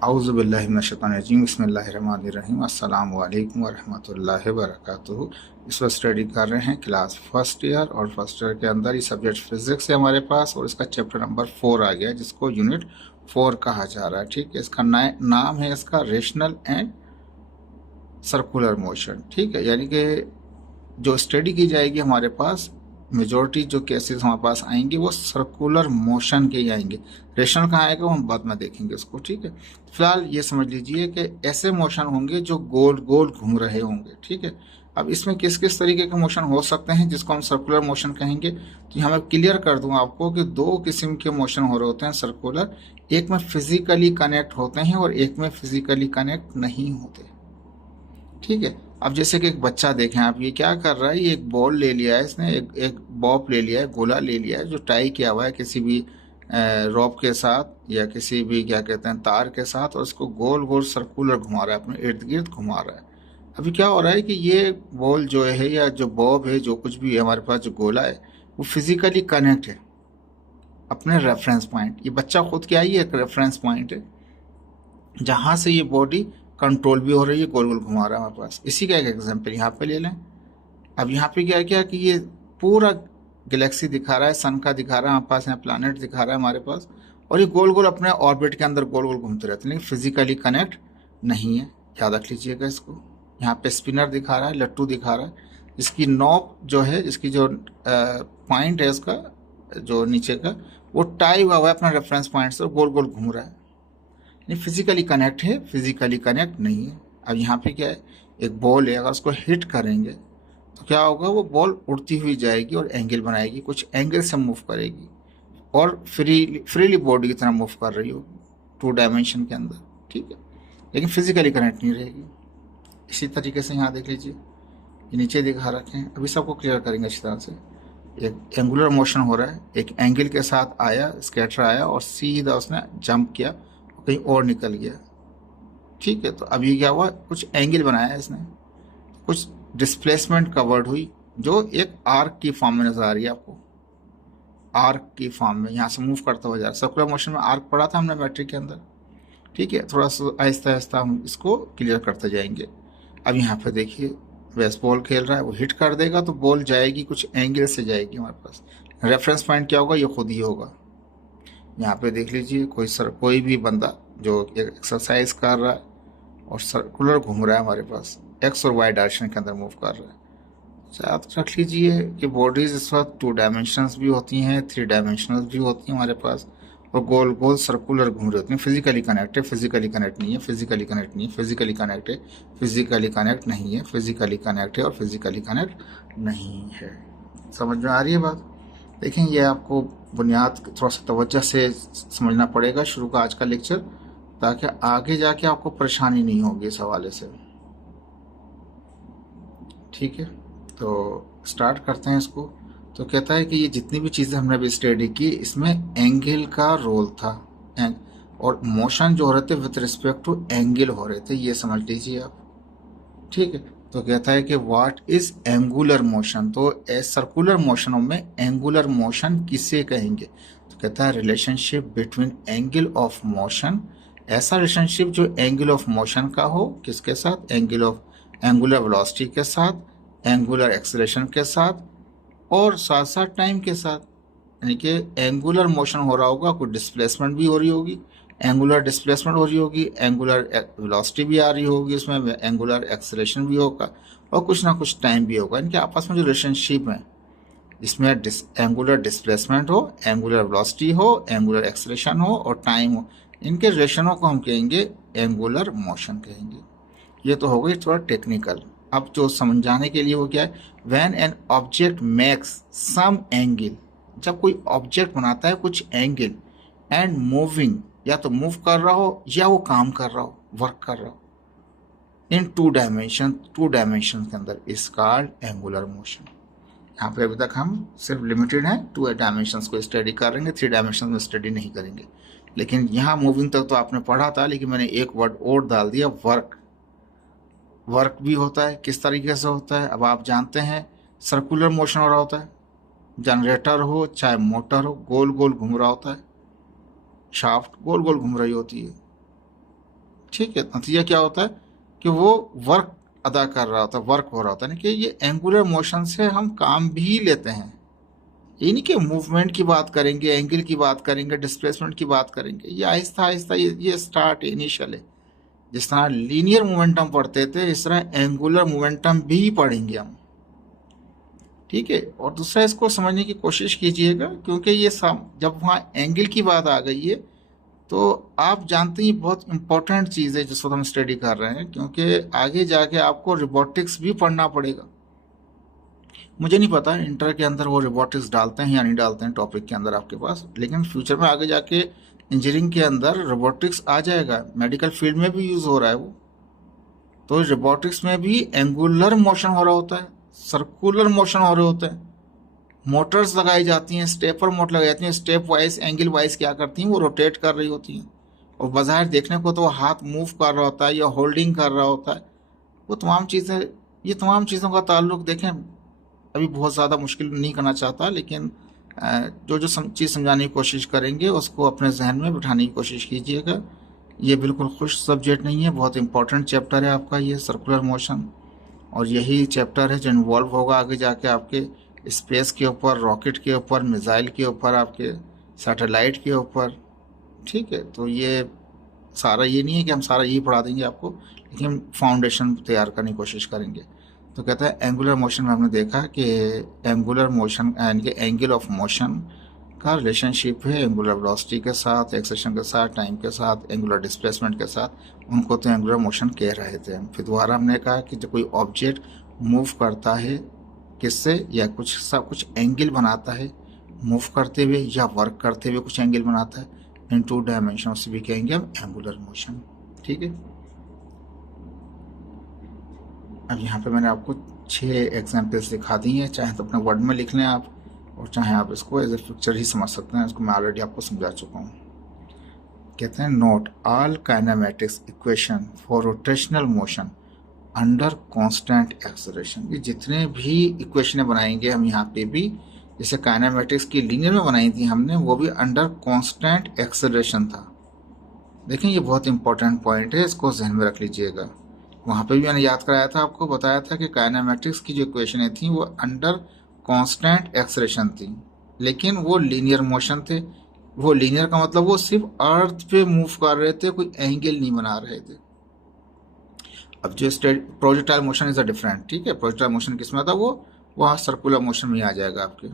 औज़ु बिल्लाहि मिनश शैतानिर रजीम बिस्मिल्लाहिर्रहमानिर रहीम अस्सलामु अलैकुम वरहमतुल्लाहि वबरकातुहू। इस वक्त स्टडी कर रहे हैं क्लास फर्स्ट ईयर, और फर्स्ट ईयर के अंदर ये सब्जेक्ट फिजिक्स है हमारे पास, और इसका चैप्टर नंबर 4 आ गया जिसको यूनिट 4 कहा जा रहा है। ठीक है, इसका नाम है इसका रेशनल एंड सर्कुलर मोशन। ठीक है, यानी कि जो स्टडी की जाएगी हमारे पास मेजॉरिटी जो केसेस हमारे पास आएंगे वो सर्कुलर मोशन के ही आएंगे। रेशनल कहाँ आएगा वो हम बाद में देखेंगे उसको। ठीक है, फिलहाल ये समझ लीजिए कि ऐसे मोशन होंगे जो गोल गोल घूम रहे होंगे। ठीक है, अब इसमें किस किस तरीके के मोशन हो सकते हैं जिसको हम सर्कुलर मोशन कहेंगे, तो यहाँ मैं क्लियर कर दूं आपको कि दो किस्म के मोशन हो रहे होते हैं सर्कुलर। एक में फिजिकली कनेक्ट होते हैं और एक में फिजिकली कनेक्ट नहीं होते। ठीक है, अब जैसे कि एक बच्चा देखें आप, ये क्या कर रहा है, ये एक बॉल ले लिया है इसने, एक बॉब ले लिया है, गोला ले लिया है जो टाई किया हुआ है किसी भी रॉप के साथ या किसी भी क्या कहते हैं तार के साथ, और उसको गोल गोल सर्कुलर घुमा रहा है, अपने इर्द गिर्द घुमा रहा है। अभी क्या हो रहा है कि ये बॉल जो है या जो बॉब है, जो कुछ भी है हमारे पास, जो गोला है, वो फिजिकली कनेक्ट है अपने रेफरेंस पॉइंट। ये बच्चा खुद क्या है, ये एक रेफरेंस पॉइंट है जहां से ये बॉडी कंट्रोल भी हो रही है, गोल गोल घुमा रहा है हमारे पास। इसी का एक एग्जांपल यहाँ पे ले लें। अब यहाँ पे क्या क्या कि ये पूरा गैलेक्सी दिखा रहा है, सन का दिखा रहा है हमारे पास, यहाँ प्लानट दिखा रहा है हमारे पास, और ये गोल गोल अपने ऑर्बिट के अंदर गोल गोल घूमते रहते हैं, लेकिन फिजिकली कनेक्ट नहीं है। याद रख लीजिएगा इसको। यहाँ पे स्पिनर दिखा रहा है, लट्टू दिखा रहा है, इसकी नॉब जो है, इसकी जो पॉइंट है इसका जो नीचे का, वो टाई हुआ है अपना रेफरेंस पॉइंट से, गोल गोल घूम रहा है। फिजिकली कनेक्ट है, फिजिकली कनेक्ट नहीं है। अब यहाँ पे क्या है, एक बॉल है, अगर उसको हिट करेंगे तो क्या होगा, वो बॉल उड़ती हुई जाएगी और एंगल बनाएगी, कुछ एंगल से मूव करेगी और फ्रीली बॉडी की तरह मूव कर रही होगी 2 डायमेंशन के अंदर। ठीक है, लेकिन फिजिकली कनेक्ट नहीं रहेगी। इसी तरीके से यहाँ देख लीजिए, ये नीचे दिखा रखे हैं, अभी सबको क्लियर करेंगे अच्छी तरह से। एक एंगुलर मोशन हो रहा है, एक एंगल के साथ आया, स्कैटर आया और सीधा उसने जंप किया, कहीं और निकल गया। ठीक है, तो अब ये क्या हुआ, कुछ एंगल बनाया इसने, कुछ डिस्प्लेसमेंट कवर्ड हुई जो एक आर्क की फॉर्म में नजर आ रही है आपको, आर्क की फॉर्म में यहाँ से मूव करता हुआ जा रहा है। सर्कुलर मोशन में आर्क पढ़ा था हमने मैट्रिक के अंदर। ठीक है, थोड़ा सा आहिस्ता आहिस्ता हम इसको क्लियर करते जाएंगे। अब यहाँ पे देखिए, बेसबॉल खेल रहा है, वो हिट कर देगा तो बॉल जाएगी, कुछ एंगल से जाएगी हमारे पास। रेफरेंस पॉइंट क्या होगा, ये खुद ही होगा। यहाँ पे देख लीजिए, कोई भी बंदा जो एक्सरसाइज कर रहा है और सर्कुलर घूम रहा है हमारे पास, एक्स और वाई डायरेक्शन के अंदर मूव कर रहा है। याद रख लीजिए कि बॉडीज इस वक्त 2 डायमेंशनल्स भी होती हैं, 3 डायमेंशनल्स भी होती हैं हमारे पास, और गोल गोल सर्कुलर घूम रही होती हैं। फिजिकली कनेक्ट है, फिजिकली कनेक्ट नहीं है, फिजिकली कनेक्ट नहीं है, फिजिकली कनेक्ट है, फिजिकली कनेक्ट नहीं है, फिजिकली कनेक्ट है और फिजिकली कनेक्ट नहीं है। समझ में आ रही है बात? देखें, ये आपको बुनियाद थोड़ा सा तवज्जो से समझना पड़ेगा शुरू का आज का लेक्चर, ताकि आगे जाके आपको परेशानी नहीं होगी इस हवाले से। ठीक है, तो स्टार्ट करते हैं इसको। तो कहता है कि ये जितनी भी चीज़ें हमने अभी स्टडी की, इसमें एंगल का रोल था, और मोशन जो हो रहे थे विथ रिस्पेक्ट टू एंगल हो रहे थे, ये समझ लीजिए आप। ठीक है, तो कहता है कि व्हाट इज एंगुलर मोशन, तो सर्कुलर मोशनों में एंगुलर मोशन किसे कहेंगे, तो कहता है relationship between angle of motion, ऐसा रिलेशनशिप जो एंगल ऑफ मोशन का हो, किसके साथ, एंगुलर वेलोसिटी के साथ, एंगुलर एक्सेलरेशन के साथ, और साथ साथ टाइम के साथ। यानी कि एंगुलर मोशन हो रहा होगा, कुछ डिस्प्लेसमेंट भी हो रही होगी, एंगुलर डिस्प्लेसमेंट हो रही होगी, एंगुलर वेलोसिटी भी आ रही होगी, उसमें एंगुलर एक्सेलरेशन भी होगा, और कुछ ना कुछ टाइम भी होगा। इनके आपस में जो रिलेशनशिप है, इसमें एंगुलर डिस्प्लेसमेंट हो, एंगुलर वेलोसिटी हो, एंगुलर एक्सेलरेशन हो और टाइम हो, इनके रिलेशनों को हम कहेंगे एंगुलर मोशन कहेंगे। ये तो हो गई थोड़ा टेक्निकल। अब जो समझाने के लिए वो क्या है, when an object makes some angle, जब कोई ऑब्जेक्ट बनाता है कुछ एंगल, एंड मूविंग, या तो मूव कर रहा हो या वो काम कर रहा हो, वर्क कर रहा हो, इन 2 डायमेंशन के अंदर, इज कॉल्ड एंगुलर मोशन। यहाँ पे अभी तक हम सिर्फ लिमिटेड हैं 2 डायमेंशंस को स्टडी कर रहे हैं, 3 डायमेंशन में स्टडी नहीं करेंगे। लेकिन यहाँ मूविंग तक तो आपने पढ़ा था, लेकिन मैंने एक वर्ड और डाल दिया, वर्क। वर्क भी होता है, किस तरीके से होता है अब आप जानते हैं। सर्कुलर मोशन हो रहा होता है, जनरेटर हो चाहे मोटर हो, गोल गोल घूम रहा होता है, शाफ्ट गोल गोल घूम रही होती है, ठीक है, नतीजा क्या होता है कि वो वर्क अदा कर रहा होता है, वर्क हो रहा होता है। कि ये एंगुलर मोशन से हम काम भी लेते हैं, ये नहीं कि मूवमेंट की बात करेंगे, एंगल की बात करेंगे, डिस्प्लेसमेंट की बात करेंगे, ये आहिस्ता आहिस्ता ये स्टार्ट इनिशियल है। जिस तरह लीनियर मोमेंटम पढ़ते थे इस तरह एंगुलर मोमेंटम भी पढ़ेंगे हम, ठीक है। और दूसरा इसको समझने की कोशिश कीजिएगा, क्योंकि ये जब वहाँ एंगल की बात आ गई है तो आप जानते हैं बहुत इंपॉर्टेंट चीज़ है जिस वक्त हम स्टडी कर रहे हैं, क्योंकि आगे जाके आपको रोबोटिक्स भी पढ़ना पड़ेगा। मुझे नहीं पता इंटर के अंदर वो रोबोटिक्स डालते हैं या नहीं डालते हैं टॉपिक के अंदर आपके पास, लेकिन फ्यूचर में आगे जाके इंजीनियरिंग के अंदर रोबोटिक्स आ जाएगा, मेडिकल फील्ड में भी यूज़ हो रहा है वो। तो रोबोटिक्स में भी एंगुलर मोशन हो रहा होता है, सर्कुलर मोशन हो रहे होते हैं, मोटर्स लगाई जाती हैं, स्टेपर मोटर लगाई जाती हैं, स्टेप वाइज एंगल वाइज क्या करती हैं वो रोटेट कर रही होती हैं। और बाहर देखने को तो हाथ मूव कर रहा होता है या होल्डिंग कर रहा होता है, वो तमाम चीज़ें, ये तमाम चीज़ों का ताल्लुक देखें अभी बहुत ज़्यादा मुश्किल नहीं करना चाहता, लेकिन जो जो चीज़ समझाने की कोशिश करेंगे उसको अपने जहन में बिठाने की कोशिश कीजिएगा। ये बिल्कुल खुश सब्जेक्ट नहीं है, बहुत इंपॉर्टेंट चैप्टर है आपका ये सर्कुलर मोशन, और यही चैप्टर है जो इन्वॉल्व होगा आगे जाके आपके स्पेस के ऊपर, रॉकेट के ऊपर, मिसाइल के ऊपर, आपके सैटेलाइट के ऊपर, ठीक है। तो ये सारा, ये नहीं है कि हम सारा यही पढ़ा देंगे आपको, लेकिन हम फाउंडेशन तैयार करने की कोशिश करेंगे। तो कहता है एंगुलर मोशन में हमने देखा कि एंगुलर मोशन यानी कि एंगल ऑफ मोशन का रिलेशनशिप है एंगुलर वेलोसिटी के साथ, एक्सेलेरेशन के साथ, टाइम के साथ, एंगुलर डिस्प्लेसमेंट के साथ, उनको तो एंगुलर मोशन कह रहे थे। फिर दोबारा हमने कहा कि जब कोई ऑब्जेक्ट मूव करता है किससे, या कुछ एंगल बनाता है मूव करते हुए या वर्क करते हुए कुछ एंगल बनाता है इन 2 डायमेंशन, उसे भी कहेंगे हम एंगुलर मोशन, ठीक है। अब यहाँ पे मैंने आपको 6 एग्जाम्पल्स दिखा दी हैं, चाहे तो अपने वर्ड में लिख लें आप, और चाहे आप इसको एज ए पिक्चर ही समझ सकते हैं, इसको मैं ऑलरेडी आपको समझा चुका हूँ। कहते हैं note all kinematics equation for rotational motion under constant acceleration. ये जितने भी इक्वेशनें बनाएंगे हम यहाँ पे भी, जैसे काइनेमेटिक्स की लीनियर में बनाई थी हमने, वो भी अंडर कांस्टेंट एक्सेलरेशन था। देखें ये बहुत इंपॉर्टेंट पॉइंट है, इसको जहन में रख लीजिएगा। वहाँ पे भी मैंने याद कराया था, आपको बताया था कि काइनेमेटिक्स की जो इक्वेशनें थी वो अंडर कांस्टेंट एक्सेलरेशन थी, लेकिन वो लीनियर मोशन थे। वो लीनियर का मतलब वो सिर्फ अर्थ पे मूव कर रहे थे, कोई एंगल नहीं बना रहे थे। अब जो projectile motion is a different, ठीक है। प्रोजेक्टाइल मोशन किसमें था, वो वहाँ सर्कुलर मोशन में आ जाएगा आपके,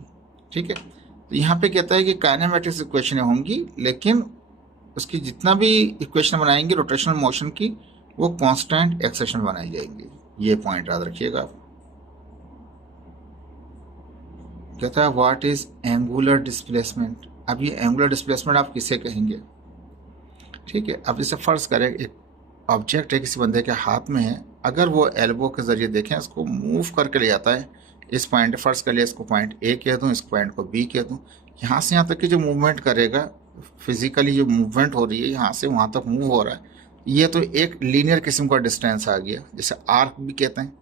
ठीक है। तो यहाँ पे कहता है कि काइनेमेटिक्स इक्वेशनें होंगी, लेकिन उसकी जितना भी इक्वेशन बनाएंगे रोटेशनल मोशन की, वो कांस्टेंट एक्सेलरेशन बनाई जाएंगी। ये पॉइंट याद रखिएगा आप। कहता है व्हाट इज एंगुलर डिस्प्लेसमेंट। अब ये एंगुलर डिस्प्लेसमेंट आप किसे कहेंगे, ठीक है। अब जैसे फर्ज करें एक ऑब्जेक्ट है किसी बंदे के हाथ में है, अगर वो एल्बो के जरिए देखें उसको मूव करके ले जाता है इस पॉइंट, फर्ज कर लिया इसको पॉइंट ए कह दूँ, इस पॉइंट को बी कह दूँ, यहाँ से यहाँ तक की जो मूवमेंट करेगा, फिजिकली जो मूवमेंट हो रही है यहाँ से वहाँ तक मूव हो रहा है, ये तो एक लीनियर किस्म का डिस्टेंस आ गया, जैसे आर्क भी कहते हैं,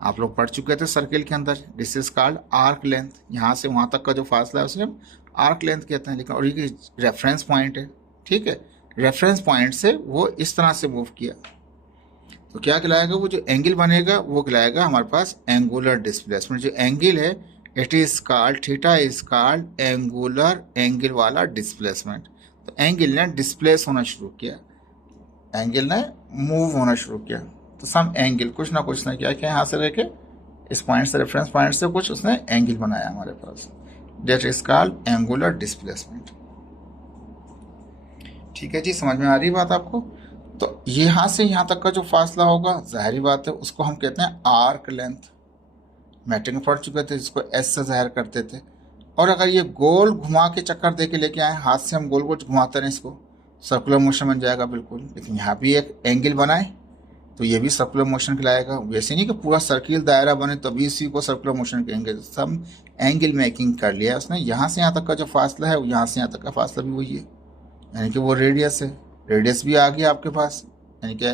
आप लोग पढ़ चुके थे सर्किल के अंदर, this is called arc length. यहाँ से वहाँ तक का जो फासला है उसे हम आर्क लेंथ कहते हैं। लेकिन और ये रेफरेंस पॉइंट है, ठीक है। रेफरेंस पॉइंट से वो इस तरह से मूव किया तो क्या कहलाएगा, वो जो एंगल बनेगा वो कहलाएगा हमारे पास एंगुलर डिस्प्लेसमेंट। जो एंगल है it is called, theta is called angular, angle वाला डिस्प्लेसमेंट। तो एंगल ने डिस्प्लेस होना शुरू किया, एंगल ने मूव होना शुरू किया, तो सम एंगल कुछ ना क्या यहाँ से लेके इस पॉइंट से, रेफरेंस पॉइंट से कुछ उसने एंगल बनाया हमारे पास, that is called angular displacement. ठीक है जी, समझ में आ रही बात आपको। तो यहाँ से यहाँ तक का जो फासला होगा जाहिर बात है उसको हम कहते हैं आर्क लेंथ। मैट्रिक में पढ़ चुके थे जिसको एस से जाहिर करते थे। और अगर ये गोल घुमा के चक्कर दे के लेके आए, हाथ से हम गोल गोल घुमाते रहे इसको, सर्कुलर मोशन बन जाएगा बिल्कुल। लेकिन यहाँ भी एक एंगल बनाए तो ये भी सर्कुलर मोशन कहलाएगा। वैसे नहीं कि पूरा सर्किल दायरा बने तभी इसी को सर्कुलर मोशन कहेंगे, सब एंगल मेकिंग कर लिया उसने। यहाँ से यहाँ तक का जो फासला है यहाँ से यहाँ तक का फासला भी वही है, यानी कि वो रेडियस है। रेडियस भी आ गया आपके पास, यानी कि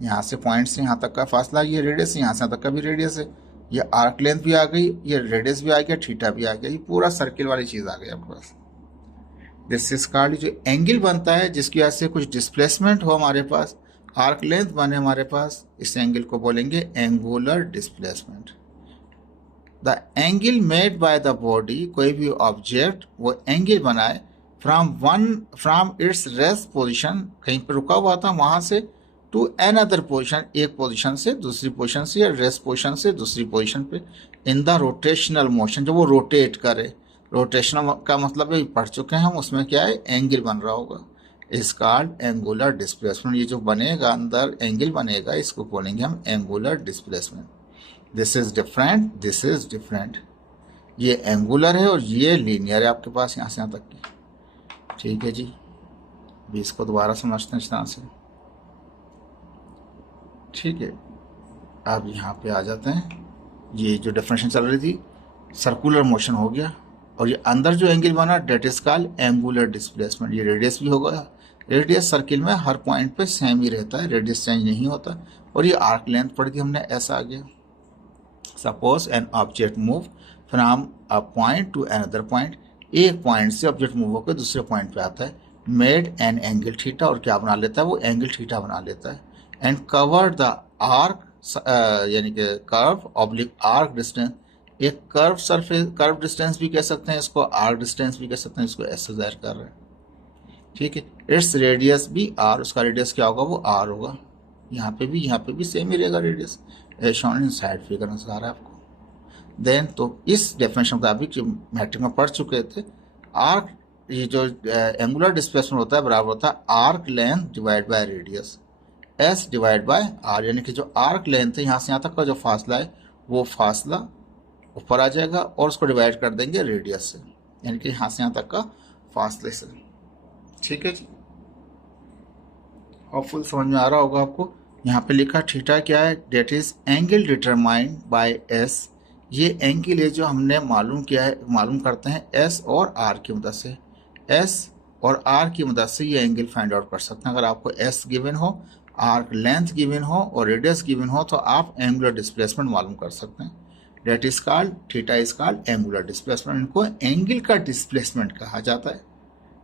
यहाँ से पॉइंट से यहाँ तक का फासला ये रेडियस है, यहाँ से यहाँ तक का भी रेडियस है। ये आर्क लेंथ भी आ गई, ये रेडियस भी आ गया, थीटा भी आ गया, ये पूरा सर्किल वाली चीज़ आ गई आपके पास। दिस इज कॉल्ड, जो एंगल बनता है जिसकी वजह से कुछ डिस्प्लेसमेंट हो हमारे पास, आर्क लेंथ बने हमारे पास, इस एंगल को बोलेंगे angular displacement. The angle made by the body, कोई भी ऑब्जेक्ट वो एंगल बनाए फ्रॉम इट्स रेस्ट पोजिशन, कहीं पर रुका हुआ था वहां से, टू अनदर पोजिशन, एक पोजिशन से दूसरी पोजिशन से, या रेस्ट पोजिशन से दूसरी पोजिशन पे, इन द रोटेशनल मोशन, जो वो रोटेट करे। रोटेशनल का मतलब है पढ़ चुके हैं हम, उसमें क्या है एंगल बन रहा होगा, इज कॉल्ड एंगुलर डिस्प्लेसमेंट। ये जो बनेगा अंदर एंगल बनेगा, इसको बोलेंगे हम angular displacement. This is different, this is different. ये एंगुलर है और ये लीनियर है आपके पास यहाँ से यहाँ तक की। ठीक है जी, अभी इसको दोबारा समझते हैं इस तरह से। ठीक है, अब यहाँ पे आ जाते हैं। ये जो डेफिनेशन चल रही थी, सर्कुलर मोशन हो गया, और ये अंदर जो एंगल बना that is called angular displacement. ये रेडियस भी होगा, रेडियस सर्किल में हर पॉइंट पे सेम ही रहता है, रेडियस चेंज नहीं होता। और ये आर्क लेंथ पढ़ दी हमने, ऐसा आ गया। Suppose an object move from a point two another point, एक पॉइंट से ऑब्जेक्ट मूव होकर दूसरे पॉइंट पे आता है, मेड एन एंगल थीटा, और क्या बना लेता है वो एंगल थीटा बना लेता है, एंड कवर द आर्क, यानी कि कर्व ऑब्लिक आर्क डिस्टेंस, एक कर्व सरफेस, कर्व डिस्टेंस भी कह सकते हैं इसको, आर्क डिस्टेंस भी कह सकते हैं इसको, ऐसे जाहिर कर रहे हैं। ठीक है, इट्स रेडियस भी आर, उसका रेडियस क्या होगा वो आर होगा। यहाँ पे भी सेम ही रहेगा रेडियस, शॉन इन साइड फिगर नजर आ रहा है आपको। देन तो इस डेफिनेशन मुताबिक जो मैट्रिक में पढ़ चुके थे, आर्क, ये जो एंगुलर डिस्प्लेसमेंट होता है बराबर होता है arc length divide by radius, S divide by R, यानी कि जो आर्क लेंथ है यहाँ से यहाँ तक का जो फासला है वो फासला ऊपर आ जाएगा और उसको डिवाइड कर देंगे रेडियस से, यानी कि यहाँ से यहाँ तक का फासले से। ठीक है जी, होपफुल समझ में आ रहा होगा आपको। यहाँ पे लिखा थीटा क्या है, that is angle determined by S. ये एंगल है जो हमने मालूम किया है, मालूम करते हैं एस और आर की मदद से। एस और आर की मदद से ये एंगल फाइंड आउट कर सकते हैं। अगर आपको एस गिवन हो, आर्क लेंथ गिवन हो और रेडियस गिवन हो, तो आप एंगुलर डिस्प्लेसमेंट मालूम कर सकते हैं। That is called, theta is called angular displacement. इनको एंगल का डिस्प्लेसमेंट कहा जाता है।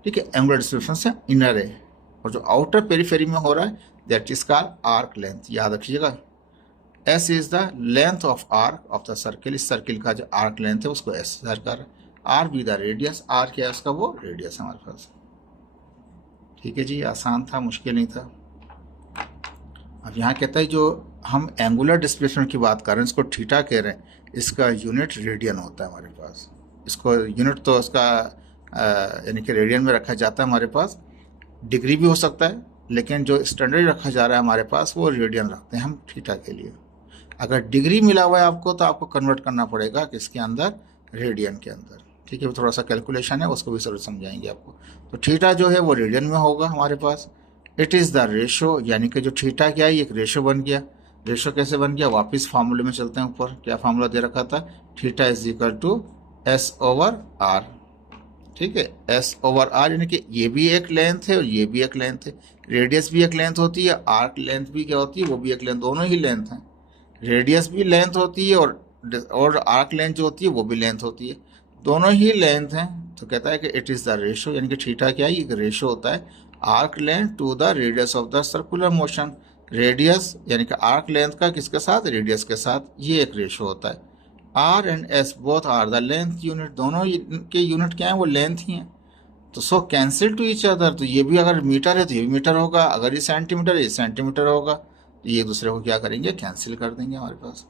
ठीक है, एंगुलर डिस्प्लेसमेंट से इनर है, और जो आउटर पेरीफेरी में हो रहा है that is called arc length. याद रखिएगा, S is the length of arc of the circle. इस सर्किल का जो आर्क लेंथ है उसको एस जाहिर कर रहा है। R be the radius, R क्या है उसका वो रेडियस है हमारे पास। ठीक है जी, आसान था, मुश्किल नहीं था। अब यहाँ कहता है जो हम एंगुलर डिस्प्लेसमेंट की बात कर रहे हैं, इसको थीटा कह रहे हैं, इसका यूनिट रेडियन होता है हमारे पास। इसको यूनिट तो उसका यानी कि रेडियन में रखा जाता है हमारे पास। डिग्री भी हो सकता है, लेकिन जो स्टैंडर्ड रखा जा रहा है हमारे पास वो रेडियन रखते हैं हम थीटा के लिए। अगर डिग्री मिला हुआ है आपको तो आपको कन्वर्ट करना पड़ेगा किसके अंदर, रेडियन के अंदर। ठीक है, थोड़ा सा कैलकुलेशन है, उसको भी जरूर समझाएंगे आपको। तो थीटा जो है वो रेडियन में होगा हमारे पास। इट इज़ द रेशो, यानी कि जो थीटा क्या है, एक रेशो बन गया। रेशो कैसे बन गया, वापस फार्मूले में चलते हैं ऊपर। क्या फार्मूला दे रखा था, theta is equal to S over R. ठीक है, एस ओवर आर, यानी कि ये भी एक लेंथ है और ये भी एक लेंथ है। रेडियस भी एक लेंथ होती है, आर्क लेंथ भी क्या होती है वो भी एक लेंथ, दोनों ही लेंथ हैं। रेडियस भी लेंथ होती है और आर्क लेंथ जो होती है वो भी लेंथ होती है, दोनों ही लेंथ हैं। तो कहता है कि इट इज़ द रेशो, यानी कि थीटा क्या है, एक रेशो होता है arc length to the radius of the circular motion. Radius यानी कि आर्क लेंथ का किसके साथ, रेडियस के साथ, ये एक रेशो होता है। R and S both are the length unit, दोनों के यूनिट क्या है वो लेंथ ही हैं। तो सो कैंसिल टू ईच अदर, तो ये भी अगर मीटर है तो ये भी मीटर होगा, अगर ये सेंटीमीटर है ये सेंटीमीटर होगा, तो ये एक दूसरे को क्या करेंगे, कैंसिल कर देंगे हमारे पास।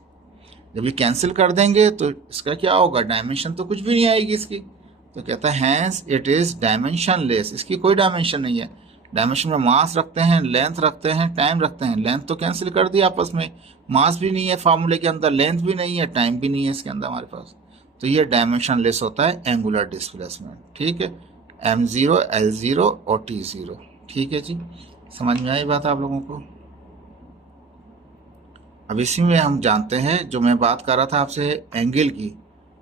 जब ये कैंसिल कर देंगे तो इसका क्या होगा, डायमेंशन तो कुछ भी नहीं आएगी इसकी। तो कहता है hence it is dimensionless, इसकी कोई डायमेंशन नहीं है। डायमेंशन में मास रखते हैं, लेंथ रखते हैं, टाइम रखते हैं। लेंथ तो कैंसिल कर दिया आपस में, मास भी नहीं है फार्मूले के अंदर, लेंथ भी नहीं है, टाइम भी नहीं है इसके अंदर हमारे पास। तो ये डायमेंशन लेस होता है एंगुलर डिस्प्लेसमेंट। ठीक है, m0, l0 और t0। ठीक है जी, समझ में आई बात आप लोगों को। अब इसी में हम जानते हैं, जो मैं बात कर रहा था आपसे एंगल की।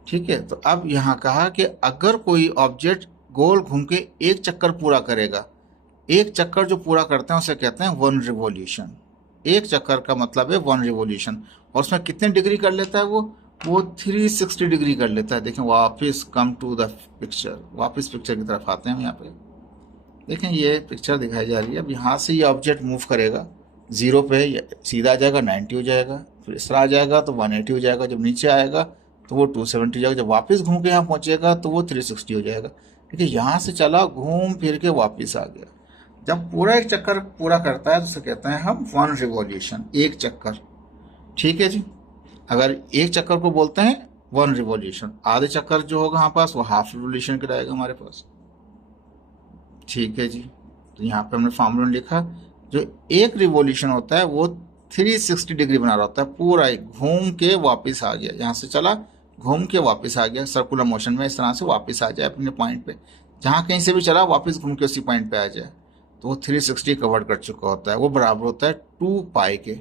ठीक है, तो अब यहाँ कहा कि अगर कोई ऑब्जेक्ट गोल घूम के एक चक्कर पूरा करेगा, एक चक्कर जो पूरा करते हैं उसे कहते हैं 1 रिवॉल्यूशन। एक चक्कर का मतलब है 1 रिवॉल्यूशन, और उसमें कितने डिग्री कर लेता है वो 360 डिग्री कर लेता है। देखें, वापस कम टू द पिक्चर, वापस पिक्चर की तरफ आते हैं हम। यहाँ पे देखें, ये पिक्चर दिखाई जा रही है। अब यहाँ से ये ऑब्जेक्ट मूव करेगा, 0 पे सीधा आ जाएगा 90 हो जाएगा, फिर इस तरह आ जाएगा तो 180 हो जाएगा, जब नीचे आएगा तो वो 270 हो जाएगा, जब वापस घूम के यहाँ पहुँचेगा तो वो 360 हो जाएगा। देखिए यहाँ से चला, घूम फिर के वापस आ गया। जब पूरा एक चक्कर पूरा करता है तो उसे कहते हैं हम 1 रिवॉल्यूशन, एक चक्कर। ठीक है जी। अगर एक चक्कर को बोलते हैं 1 रिवॉल्यूशन, आधे चक्कर जो होगा हमारे पास वो हाफ रिवॉल्यूशन का रहेगा हमारे पास। ठीक है जी। तो यहाँ पे हमने फॉर्मूला लिखा, जो एक रिवॉल्यूशन होता है वो 360 डिग्री बना रहा होता है, पूरा घूम के वापस आ गया, यहाँ से चला घूम के वापस आ गया, सर्कुलर मोशन में इस तरह से वापस आ जाए अपने पॉइंट पे, जहाँ कहीं से भी चला वापस घूम के उसी पॉइंट पे आ जाए, तो वो 360 कवर कर चुका होता है। वो बराबर होता है 2 पाई के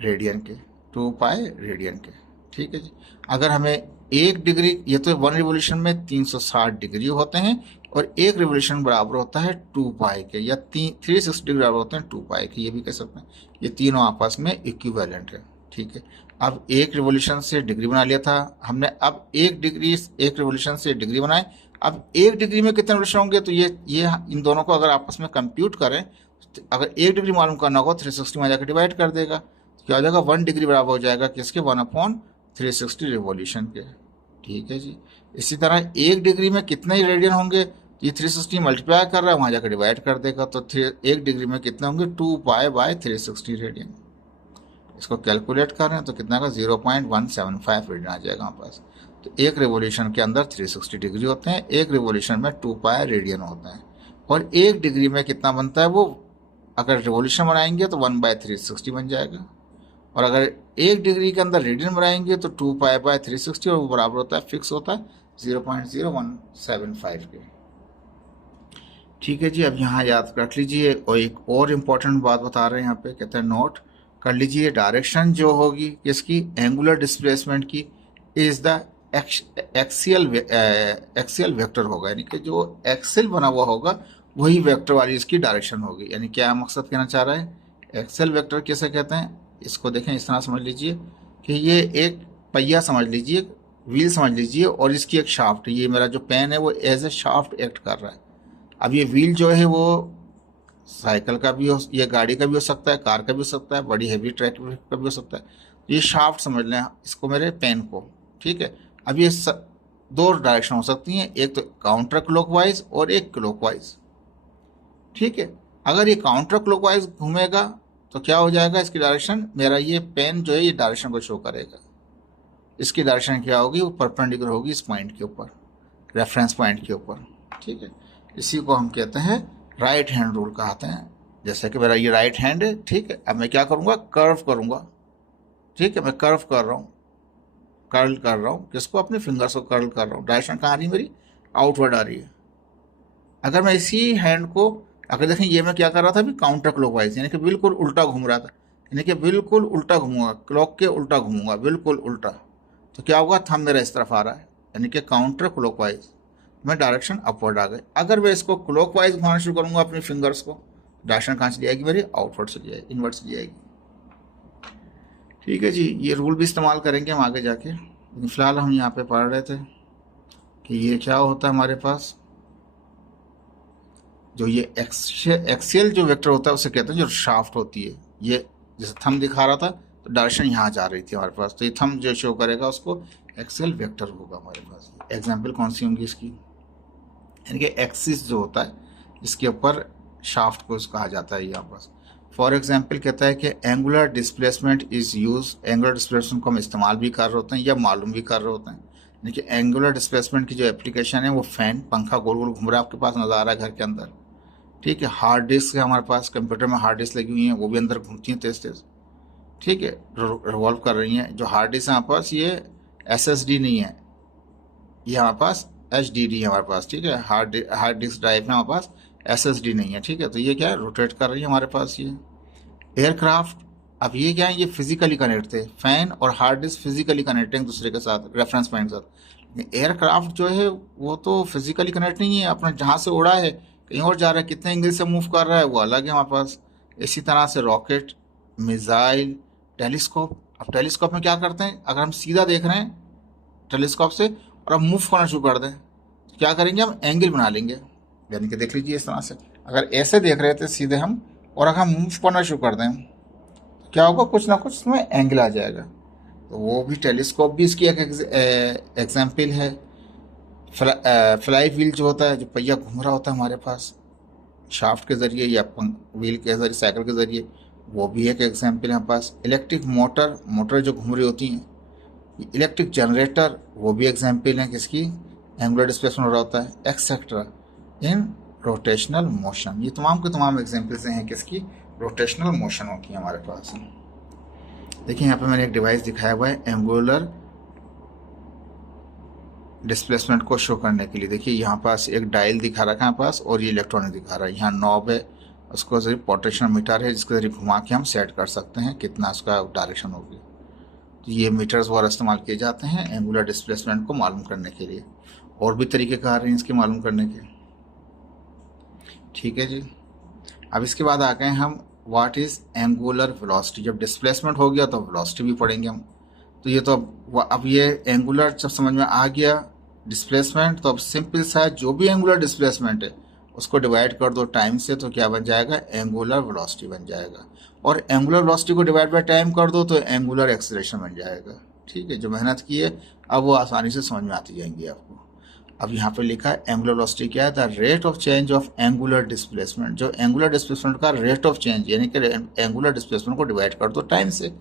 रेडियन के, 2 पाई रेडियन के। ठीक है जी। अगर हमें 1 डिग्री, ये तो 1 रिवोल्यूशन में 360 डिग्री होते हैं, और 1 रिवोल्यूशन बराबर होता है 2 पाई के, या 360 डिग्री बराबर होते हैं 2 पाई के, ये भी कह सकते हैं। ये तीनों आपस में इक्विवेलेंट है। ठीक है। अब 1 रिवोल्यूशन से डिग्री बना लिया था हमने, अब 1 रिवोल्यूशन से डिग्री बनाए। अब 1 डिग्री में कितने रिवोल्यूशन होंगे, तो ये इन दोनों को अगर आपस में कंप्यूट करें, अगर 1 डिग्री मालूम करना होगा 360 में जाकर डिवाइड कर देगा, तो क्या हो जाएगा, 1 डिग्री बराबर हो जाएगा किसके, 1/360 रिवॉल्यूशन के। ठीक है जी। इसी तरह 1 डिग्री में कितने रेडियन होंगे, ये 360 मल्टीप्लाई कर रहा है, वहाँ जाकर डिवाइड कर देगा, तो 1 डिग्री में कितने होंगे, 2 पाई बाय 360 रेडियन। इसको कैलकुलेट कर रहे हैं तो कितना का 0.175 रेडियन आ जाएगा हमारे पास। तो 1 रिवॉल्यूशन के अंदर 360 डिग्री होते हैं, 1 रिवॉल्यूशन में 2 पाई रेडियन होते हैं, और 1 डिग्री में कितना बनता है वो, अगर रिवॉल्यूशन बनाएंगे तो 1/360 बन जाएगा, और अगर 1 डिग्री के अंदर रेडियन बनाएंगे तो 2 पाई बाय 360, और वो बराबर होता है, फिक्स होता है 0.0175 के। ठीक है जी। अब यहाँ याद रख लीजिए, और एक और इम्पोर्टेंट बात बता रहे हैं यहाँ पे, कहते हैं नोट कर लीजिए, डायरेक्शन जो होगी इसकी एंगुलर डिस्प्लेसमेंट की इज द एक्सियल वेक्टर होगा, यानी कि जो एक्सियल बना हुआ होगा वही वेक्टर वाली इसकी डायरेक्शन होगी। यानी क्या मकसद कहना चाह रहा है, एक्सियल वेक्टर कैसे कहते हैं, इसको देखें, इस तरह समझ लीजिए कि ये एक पहिया समझ लीजिए, व्हील समझ लीजिए, और इसकी एक शाफ्ट, ये मेरा जो पेन है वो एज ए शाफ्ट एक्ट कर रहा है। अब ये व्हील जो है वो साइकिल का भी हो, ये गाड़ी का भी हो सकता है, कार का भी हो सकता है, बड़ी हैवी ट्रक का भी हो सकता है। ये शाफ्ट समझ लें इसको, मेरे पेन को। ठीक है। अब ये 2 डायरेक्शन हो सकती हैं, एक तो काउंटर क्लॉकवाइज और एक क्लॉकवाइज। ठीक है। अगर ये काउंटर क्लॉकवाइज घूमेगा तो क्या हो जाएगा, इसकी डायरेक्शन, मेरा ये पेन जो है ये डायरेक्शन को शो करेगा, इसकी डायरेक्शन क्या होगी, वो परपेंडिकुलर होगी इस पॉइंट के ऊपर, रेफरेंस पॉइंट के ऊपर। ठीक है। इसी को हम कहते हैं राइट हैंड रूल कहते हैं। जैसे कि मेरा ये राइट हैंड है, ठीक है, अब मैं क्या करूँगा, कर्व करूँगा। ठीक है, मैं कर्व कर रहा हूँ, कर्ल कर रहा हूँ, किसको, अपने फिंगर्स को कर्ल कर रहा हूँ। डायरेक्शन कहाँ आ रही है मेरी, आउटवर्ड आ रही है। अगर मैं इसी हैंड को, अगर देखें ये मैं क्या कर रहा था अभी, काउंटर क्लॉकवाइज, यानी कि बिल्कुल उल्टा घूम रहा था, यानी कि बिल्कुल उल्टा घूमूंगा, क्लॉक के उल्टा घूमूंगा, बिल्कुल उल्टा, तो क्या होगा, थंब मेरा इस तरफ आ रहा है, यानी कि काउंटर क्लॉकवाइज, मैं डायरेक्शन अपवर्ड आ गई। अगर मैं इसको क्लॉकवाइज घुमाना शुरू करूंगा अपने फिंगर्स को, डायरेक्शन कहाँ चली जाएगी मेरी, आउटवर्ड चली जाएगी, इनवर्ट चली जाएगी। ठीक है जी। ये रूल भी इस्तेमाल करेंगे हम आगे जाके, लेकिन फिलहाल हम यहाँ पे पढ़ रहे थे कि ये क्या होता है हमारे पास, जो ये एक्सियल जो वेक्टर होता है उसे कहते हैं जो शाफ्ट होती है। ये जैसे थंब दिखा रहा था तो डायरेक्शन यहाँ जा रही थी हमारे पास, तो ये थंब जो शो करेगा उसको एक्सियल वेक्टर होगा हमारे पास। एग्जाम्पल कौन सी होंगी इसकी, यानी कि एक्सिस जो होता है इसके ऊपर शाफ्ट को कहा जाता है यहाँ पास। फॉर एग्जाम्पल कहता है कि angular displacement is use, angular displacement को हम इस्तेमाल भी कर रहे होते हैं या मालूम भी कर रहे होते हैं। यानी कि एंगुलर डिस्प्लेसमेंट की जो एप्लीकेशन है वो फैन, पंखा गोल गोल घूम रहा है आपके पास नजर आ रहा है घर के अंदर। ठीक है। हार्ड डिस्क है हमारे पास, कंप्यूटर में हार्ड डिस्क लगी हुई हैं, वो भी अंदर घूमती हैं तेज तेज। ठीक है, रिवॉल्व कर रही हैं। जो हार्ड डिस्क है हमारे पास ये SSD नहीं है, ये हमारे पास HDD है हमारे पास। ठीक है, हार्ड डिस्क ड्राइव है हमारे पास, SSD नहीं है। ठीक है, तो ये क्या है, रोटेट कर रही है हमारे पास ये एयरक्राफ्ट। अब ये क्या है, ये फिजिकली कनेक्ट थे, फैन और हार्ड डिस्क फिजिकली कनेक्ट है एक दूसरे के साथ, रेफरेंस पॉइंट के साथ। एयरक्राफ्ट जो है वो तो फिजिकली कनेक्ट नहीं है, अपने जहाँ से उड़ा है कहीं और जा रहा है, कितने एंगल से मूव कर रहा है वो अलग है हमारे पास। इसी तरह से रॉकेट, मिसाइल, टेलीस्कोप। अब टेलीस्कोप में क्या करते हैं, अगर हम सीधा देख रहे हैं टेलीस्कोप से और अब मूव करना शुरू कर दें क्या करेंगे, हम एंगल बना लेंगे। यानी कि देख लीजिए इस तरह से, अगर ऐसे देख रहे थे सीधे हम और अगर हम मूव करना शुरू कर दें तो क्या होगा, कुछ ना कुछ उसमें एंगल आ जाएगा। तो वो भी टेलीस्कोप भी इसकी एक एग्जाम्पल है। फ्लाई व्हील जो होता है, जो पहिया घूम रहा होता है हमारे पास शाफ्ट के ज़रिए या व्हील के ज़रिए, साइकिल के ज़रिए, वो भी एक एग्जाम्पल है हमारे पास। इलेक्ट्रिक मोटर, मोटर जो घूम रही होती हैं। इलेक्ट्रिक जनरेटर, वो भी एग्जाम्पल है किसकी, एंगुलर डिस्प्लेसमेंट हो रहा होता है, एक्सेट्रा इन रोटेशनल मोशन। ये तमाम के तमाम एग्जाम्पल्स हैं किसकी, रोटेशनल मोशनों की हमारे पास। देखिए यहाँ पे मैंने एक डिवाइस दिखाया हुआ है एंगुलर डिस्प्लेसमेंट को शो करने के लिए। देखिए यहाँ पास एक डायल दिखा रखा है पास, और ये इलेक्ट्रॉनिक दिखा रहा है। यहाँ नॉब है, उसको जरिए पोटेंशियल मीटर है जिसके जरिए घुमा के हम सेट कर सकते हैं कितना उसका डायरेक्शन होगी। तो ये मीटर्स वगैरह इस्तेमाल किए जाते हैं एंगुलर डिस्प्लेसमेंट को मालूम करने के लिए। और भी तरीके कार हैं इसके मालूम करने के। ठीक है जी। अब इसके बाद आ गए हम व्हाट इज एंगुलर वेलोसिटी। जब डिस्प्लेसमेंट हो गया तो वेलोसिटी भी पढ़ेंगे हम। तो ये तो अब ये एंगुलर जब समझ में आ गया डिस्प्लेसमेंट, तो अब सिंपल सा है, जो भी एंगुलर डिस्प्लेसमेंट है उसको डिवाइड कर दो टाइम से, तो क्या बन जाएगा, एंगुलर वेलोसिटी बन जाएगा। और एंगुलर वेलोसिटी को डिवाइड बाय टाइम कर दो तो एंगुलर एक्सेलरेशन बन जाएगा। ठीक है, जो मेहनत की है अब वो आसानी से समझ में आती जाएंगी आपको। अब यहाँ पे लिखा है एंगुलर वेलोसिटी क्या है, the rate of change of angular displacement. जो एंगुलर डिस्प्लेसमेंट का रेट ऑफ चेंज, यानी कि एंगुलर डिस्प्लेसमेंट को डिवाइड कर दो टाइम से,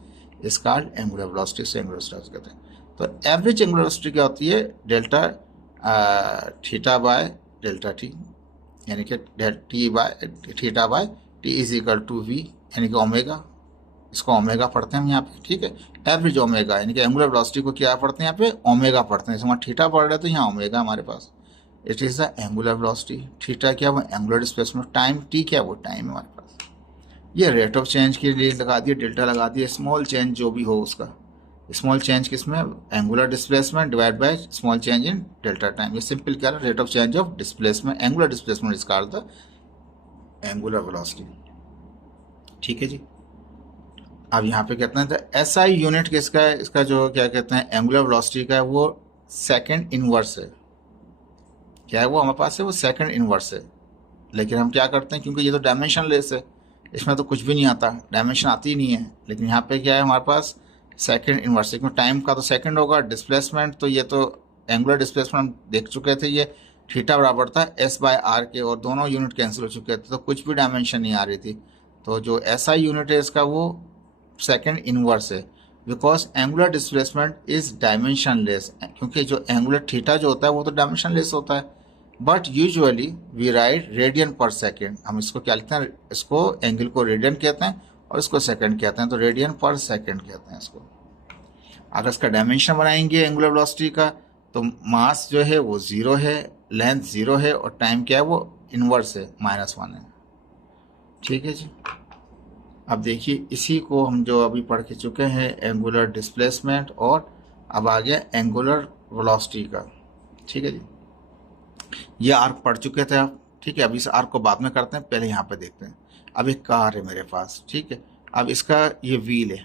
इस कॉल्ड एंगुलर वेलोसिटी से एंगुलर वेलोसिटी कहते हैं। तो एवरेज एंगुलर वेलोसिटी क्या होती है, delta theta by delta T, यानी कि T by theta by T is equal to V, यानी कि ओमेगा। इसको ओमेगा पढ़ते हैं हम यहाँ पे। ठीक है, एवरेज ओमेगा, यानी कि एंगुलर वेलोसिटी को क्या पढ़ते हैं यहाँ पे, ओमेगा पढ़ते हैं। जैसे हमारा थीटा पढ़ रहे हैं तो यहाँ ओमेगा हमारे पास। It is the angular velocity. Theta क्या, वो एंगुलर डिस्प्लेसमेंट। टाइम टी क्या, वो टाइम है हमारे पास। ये रेट ऑफ चेंज के लिए लगा दिए, डेल्टा लगा दिए। स्मॉल चेंज जो भी हो उसका, स्मॉल चेंज किसमें, angular displacement divide by small change in delta time. ये सिंपल क्या है, rate of change of displacement, angular displacement is called the angular velocity. ठीक है जी। अब यहाँ पे कहते हैं तो एसआई यूनिट किसका है, इसका जो क्या कहते हैं एंगुलर वेलोसिटी का है, वो सेकंड इनवर्स है। क्या है वो हमारे पास है, वो सेकंड इनवर्स है। लेकिन हम क्या करते हैं, क्योंकि ये तो डायमेंशन लेस है, इसमें तो कुछ भी नहीं आता, डायमेंशन आती ही नहीं है। लेकिन यहाँ पे क्या है हमारे पास, सेकंड इनवर्स है, क्योंकि टाइम का तो सेकंड होगा। डिस्प्लेसमेंट तो ये तो एंगुलर डिस्प्लेसमेंट हम देख चुके थे, ये थीटा बराबर था एस बाय आर के, और दोनों यूनिट कैंसिल हो चुके थे, तो कुछ भी डायमेंशन नहीं आ रही थी। तो जो एसआई यूनिट है इसका, वो सेकंड इनवर्स है, because angular displacement is dimension less. क्योंकि जो एंगुलर थीटा जो होता है वो तो डायमेंशन लेस होता है, but usually we write radian per second. हम इसको क्या लिखते हैं, इसको एंगल को रेडियन कहते हैं और इसको सेकंड कहते हैं, तो रेडियन पर सेकंड कहते हैं इसको। अगर इसका डायमेंशन बनाएंगे एंगुलर वेलोसिटी का, तो मास जो है वो 0 है, लेंथ 0 है, और टाइम क्या है, वो इनवर्स है, -1 है। ठीक है जी। अब देखिए इसी को हम जो अभी पढ़ के चुके हैं एंगुलर डिस्प्लेसमेंट, और अब आ गया एंगुलर वेलोसिटी का। ठीक है जी, ये आर्क पढ़ चुके थे आप। ठीक है, अब इस आर्क को बाद में करते हैं, पहले यहाँ पे देखते हैं। अब एक कार है मेरे पास। ठीक है, अब इसका ये व्हील है,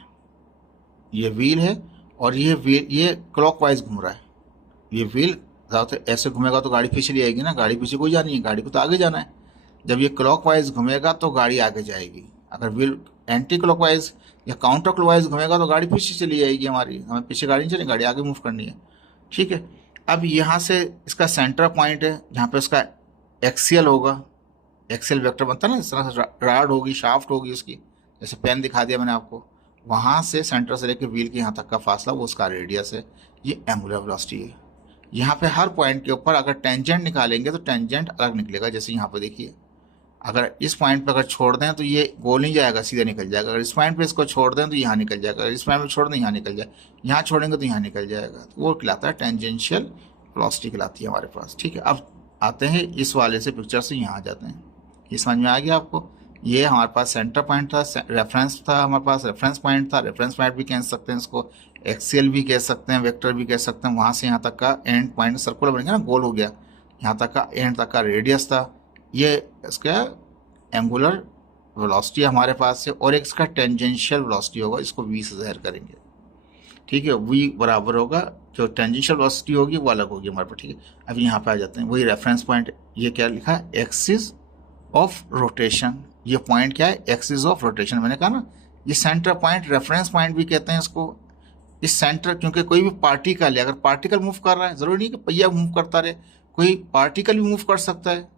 ये व्हील है, और ये व्हील ये क्लॉकवाइज घूम रहा है। ये व्हील ज़्यादातर ऐसे घूमेगा तो गाड़ी पीछे ले आएगी ना, गाड़ी पीछे कोई जानी है, गाड़ी को तो आगे जाना है। जब ये क्लॉकवाइज घूमेगा तो गाड़ी आगे जाएगी। अगर व्हील एंटी क्लॉकवाइज या काउंटर क्लॉकवाइज घूमेगा तो गाड़ी पीछे चली जाएगी हमारी, हमें पीछे गाड़ी नहीं चलेगी, गाड़ी आगे मूव करनी है। ठीक है, अब यहाँ से इसका सेंटर पॉइंट है जहाँ पे उसका एक्सियल होगा, एक्सियल वेक्टर बनता है ना, इस तरह से राड होगी, शाफ्ट होगी उसकी, जैसे पेन दिखा दिया मैंने आपको। वहाँ से सेंटर से लेकर व्हील के यहाँ तक का फासला, वो उसका रेडियस है। ये एंगुलर वेलोसिटी है। यहाँ पे हर पॉइंट के ऊपर अगर टेंजेंट निकालेंगे तो टेंजेंट अलग निकलेगा। जैसे यहाँ पे देखिए, अगर इस पॉइंट पे अगर छोड़ दें तो ये गोल नहीं जाएगा, सीधा निकल जाएगा। अगर इस पॉइंट पे इसको छोड़ दें तो यहाँ निकल जाएगा, अगर इस पॉइंट पे छोड़ दें यहाँ निकल जाए, यहाँ छोड़ेंगे तो यहाँ निकल जाएगा। तो वो कहलाता है टेंजेंशियल वेलोसिटी कहलाती है हमारे पास। ठीक है, अब आते हैं इस वाले से पिक्चर से यहाँ आ जाते हैं। ये समझ में आ गया आपको। ये हमारे पास सेंटर पॉइंट था, रेफरेंस था हमारे पास, रेफरेंस पॉइंट था। रेफरेंस पॉइंट भी कह सकते हैं इसको, एक्सियल भी कह सकते हैं, वेक्टर भी कह सकते हैं। वहाँ से यहाँ तक का एंड पॉइंट सर्कुलर बन गया ना, गोल हो गया, यहाँ तक का एंड तक का रेडियस था। ये इसका एंगुलर वेलोसिटी हमारे पास है, और एक इसका टेंजेंशियल वेलोसिटी होगा, इसको v से ज़ाहिर करेंगे। ठीक है, v बराबर होगा, जो टेंजेंशियल वेलोसिटी होगी वो अलग होगी हमारे पास। ठीक है, अब यहाँ पे आ जाते हैं, वही रेफरेंस पॉइंट, ये क्या लिखा है, एक्सिस ऑफ रोटेशन। ये पॉइंट क्या है, एक्सिस ऑफ रोटेशन। मैंने कहा ना ये सेंटर पॉइंट, रेफरेंस पॉइंट भी कहते हैं इसको। इस सेंटर, क्योंकि कोई भी पार्टिकल है, अगर पार्टिकल मूव कर रहा है, जरूरी नहीं कि पहिया मूव करता रहे, कोई पार्टिकल भी मूव कर सकता है।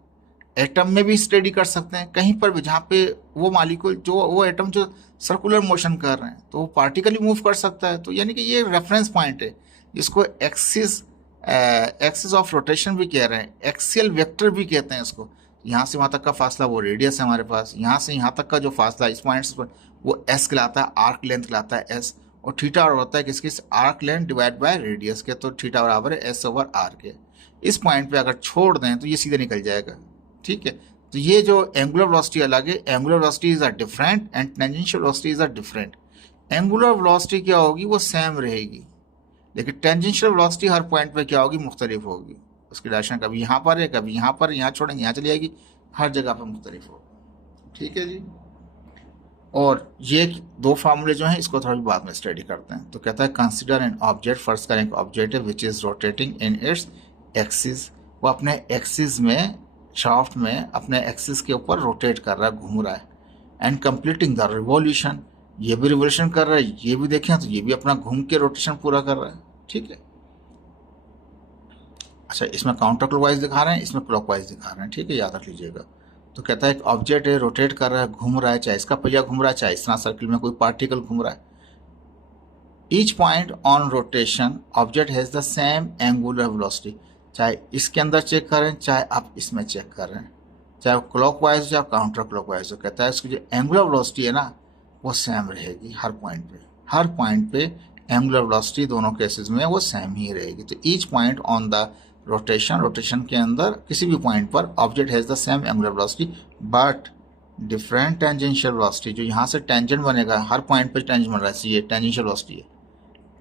एटम में भी स्टडी कर सकते हैं, कहीं पर भी जहाँ पे वो मालिक्यूल जो वो एटम जो सर्कुलर मोशन कर रहे हैं तो वो पार्टिकल भी मूव कर सकता है। तो यानी कि ये रेफरेंस पॉइंट है, जिसको एक्सिस ऑफ रोटेशन भी कह रहे हैं, एक्सियल वेक्टर भी कहते हैं इसको। यहाँ से वहाँ तक का फासला वो रेडियस है हमारे पास, यहाँ से यहाँ तक का जो फासला इस पॉइंट से वो एस कहलाता है, आर्क लेंथ कहलाता है एस। और थीटा और होता है किसकी, arc length divide by radius के, तो थीटा बराबर है एस ओवर आर के। इस पॉइंट पे अगर छोड़ दें तो ये सीधे निकल जाएगा। ठीक है, तो ये जो एंगुलर वेलोसिटी अलग है, angular velocity is a different and tangential velocity is a different. Angular velocity क्या होगी, वो सेम रहेगी, लेकिन टेंजेंशियल वेलोसिटी हर पॉइंट पे क्या होगी, मुख्तलिफ होगी। उसकी डायरेक्शन कभी यहाँ पर है, कभी यहाँ पर, यहाँ छोड़ेंगे यहाँ चली जाएगी, हर जगह पर मुख्तलिफ होगी। ठीक है जी। और ये दो फार्मूले जो हैं इसको थोड़ा भी बाद में स्टडी करते हैं। तो कहता है कंसीडर एन ऑब्जेक्ट, फर्स्ट करेंगे object which is rotating in its axis, वो अपने एक्सिस में, शाफ्ट में अपने एक्सिस के ऊपर रोटेट कर रहा है, घूम रहा है। एंड कंप्लीटिंग द रिवॉल्यूशन, ये भी रिवॉल्यूशन कर रहा है, ये भी देखें तो ये भी अपना घूम के रोटेशन पूरा कर रहा है। ठीक है, अच्छा इसमें काउंटर क्लॉकवाइज दिखा रहे हैं, इसमें क्लॉकवाइज दिखा रहे हैं। ठीक है, याद रख लीजिएगा। तो कहता है एक ऑब्जेक्ट है, रोटेट कर रहा है, घूम रहा है, चाहे इसका पहिया घूम रहा है, चाहे इस तरह सर्किल में कोई पार्टिकल घूम रहा है। Each point on rotation object has the same angular velocity, चाहे इसके अंदर चेक करें, चाहे आप इसमें चेक कर रहे हैं, चाहे क्लॉकवाइज हो चाहे काउंटर क्लॉकवाइज हो। कहता है इसकी जो एंगुलर वेलोसिटी है ना वो सेम रहेगी हर पॉइंट पे, हर पॉइंट पे एंगुलर वेलोसिटी दोनों केसेस में वो सेम ही रहेगी। तो each point on the rotation, rotation के अंदर किसी भी पॉइंट पर object has the same angular velocity but different tangential velocity, जो यहाँ से टेंजेंट बनेगा, हर पॉइंट पे टेंजेंट बन रहा है, ये टेंजेंशियल वेलोसिटी है।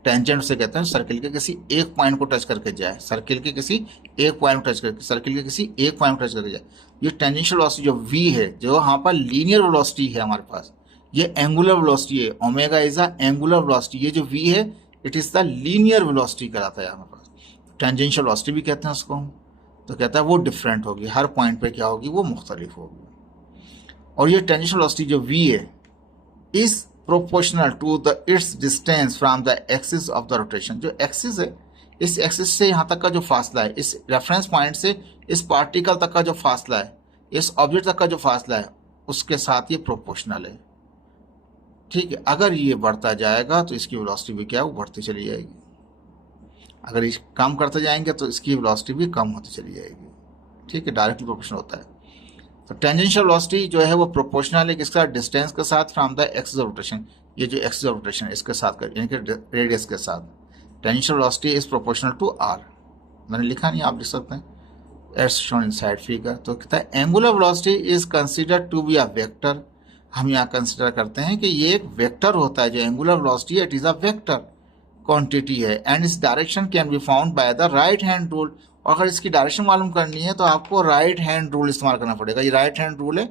टेंजेंट से कहते हैं सर्किल के किसी एक पॉइंट को टच करके जाए, सर्किल के किसी एक पॉइंट को टच करके, सर्किल के किसी एक पॉइंट को टच करके जाए। ये टेंजेंशियल वेलोसिटी जो v है, जो यहाँ पर लीनियर वेलोसिटी है हमारे पास, ये एंगुलर वेलोसिटी है। Omega is a angular velocity, ये जो v है it is the linear velocity कहलाता है हमारे पास। टेंजेंशियल वेलोसिटी भी कहते हैं उसको हम। तो कहता है वो डिफरेंट होगी, हर पॉइंट पे क्या होगी, वो मुख्तलिफ होगी। और ये टेंजेंशियल वेलोसिटी जो v है is proportional to the its distance from the axis of the rotation. जो एक्सिस है, इस एक्सिस से यहाँ तक का जो फासला है, इस रेफरेंस पॉइंट से इस पार्टिकल तक का जो फासला है, इस ऑब्जेक्ट तक का जो फासला है, उसके साथ ये प्रोपोर्शनल है। ठीक है, अगर ये बढ़ता जाएगा तो इसकी वेलोसिटी भी क्या है, वो बढ़ती चली जाएगी। अगर इस कम करते जाएंगे तो इसकी वेलोसिटी भी कम होती चली जाएगी। ठीक है, डायरेक्टली प्रोपोर्शनल होता है। तो टेंजेंशियल वेलोसिटी जो है वो प्रोपोर्शनल है किसका, डिस्टेंस के साथ from the axis of rotation. ये जो एक्सिस ऑफ रोटेशन है इसके साथ, यानी कि रेडियस के साथ। Tangential velocity is proportional to R. मैंने लिखा नहीं, आप लिख सकते हैं, as shown in side figure. तो कहता है angular velocity is considered to be a vector. हम यहाँ कंसिडर करते हैं कि ये एक वेक्टर होता है, जो एंगुलर वेलोसिटी है it is a vector quantity है। एंड इस direction can be found by the right hand rule. और अगर इसकी डायरेक्शन मालूम करनी है तो आपको राइट हैंड रूल इस्तेमाल करना पड़ेगा। ये राइट हैंड रूल है,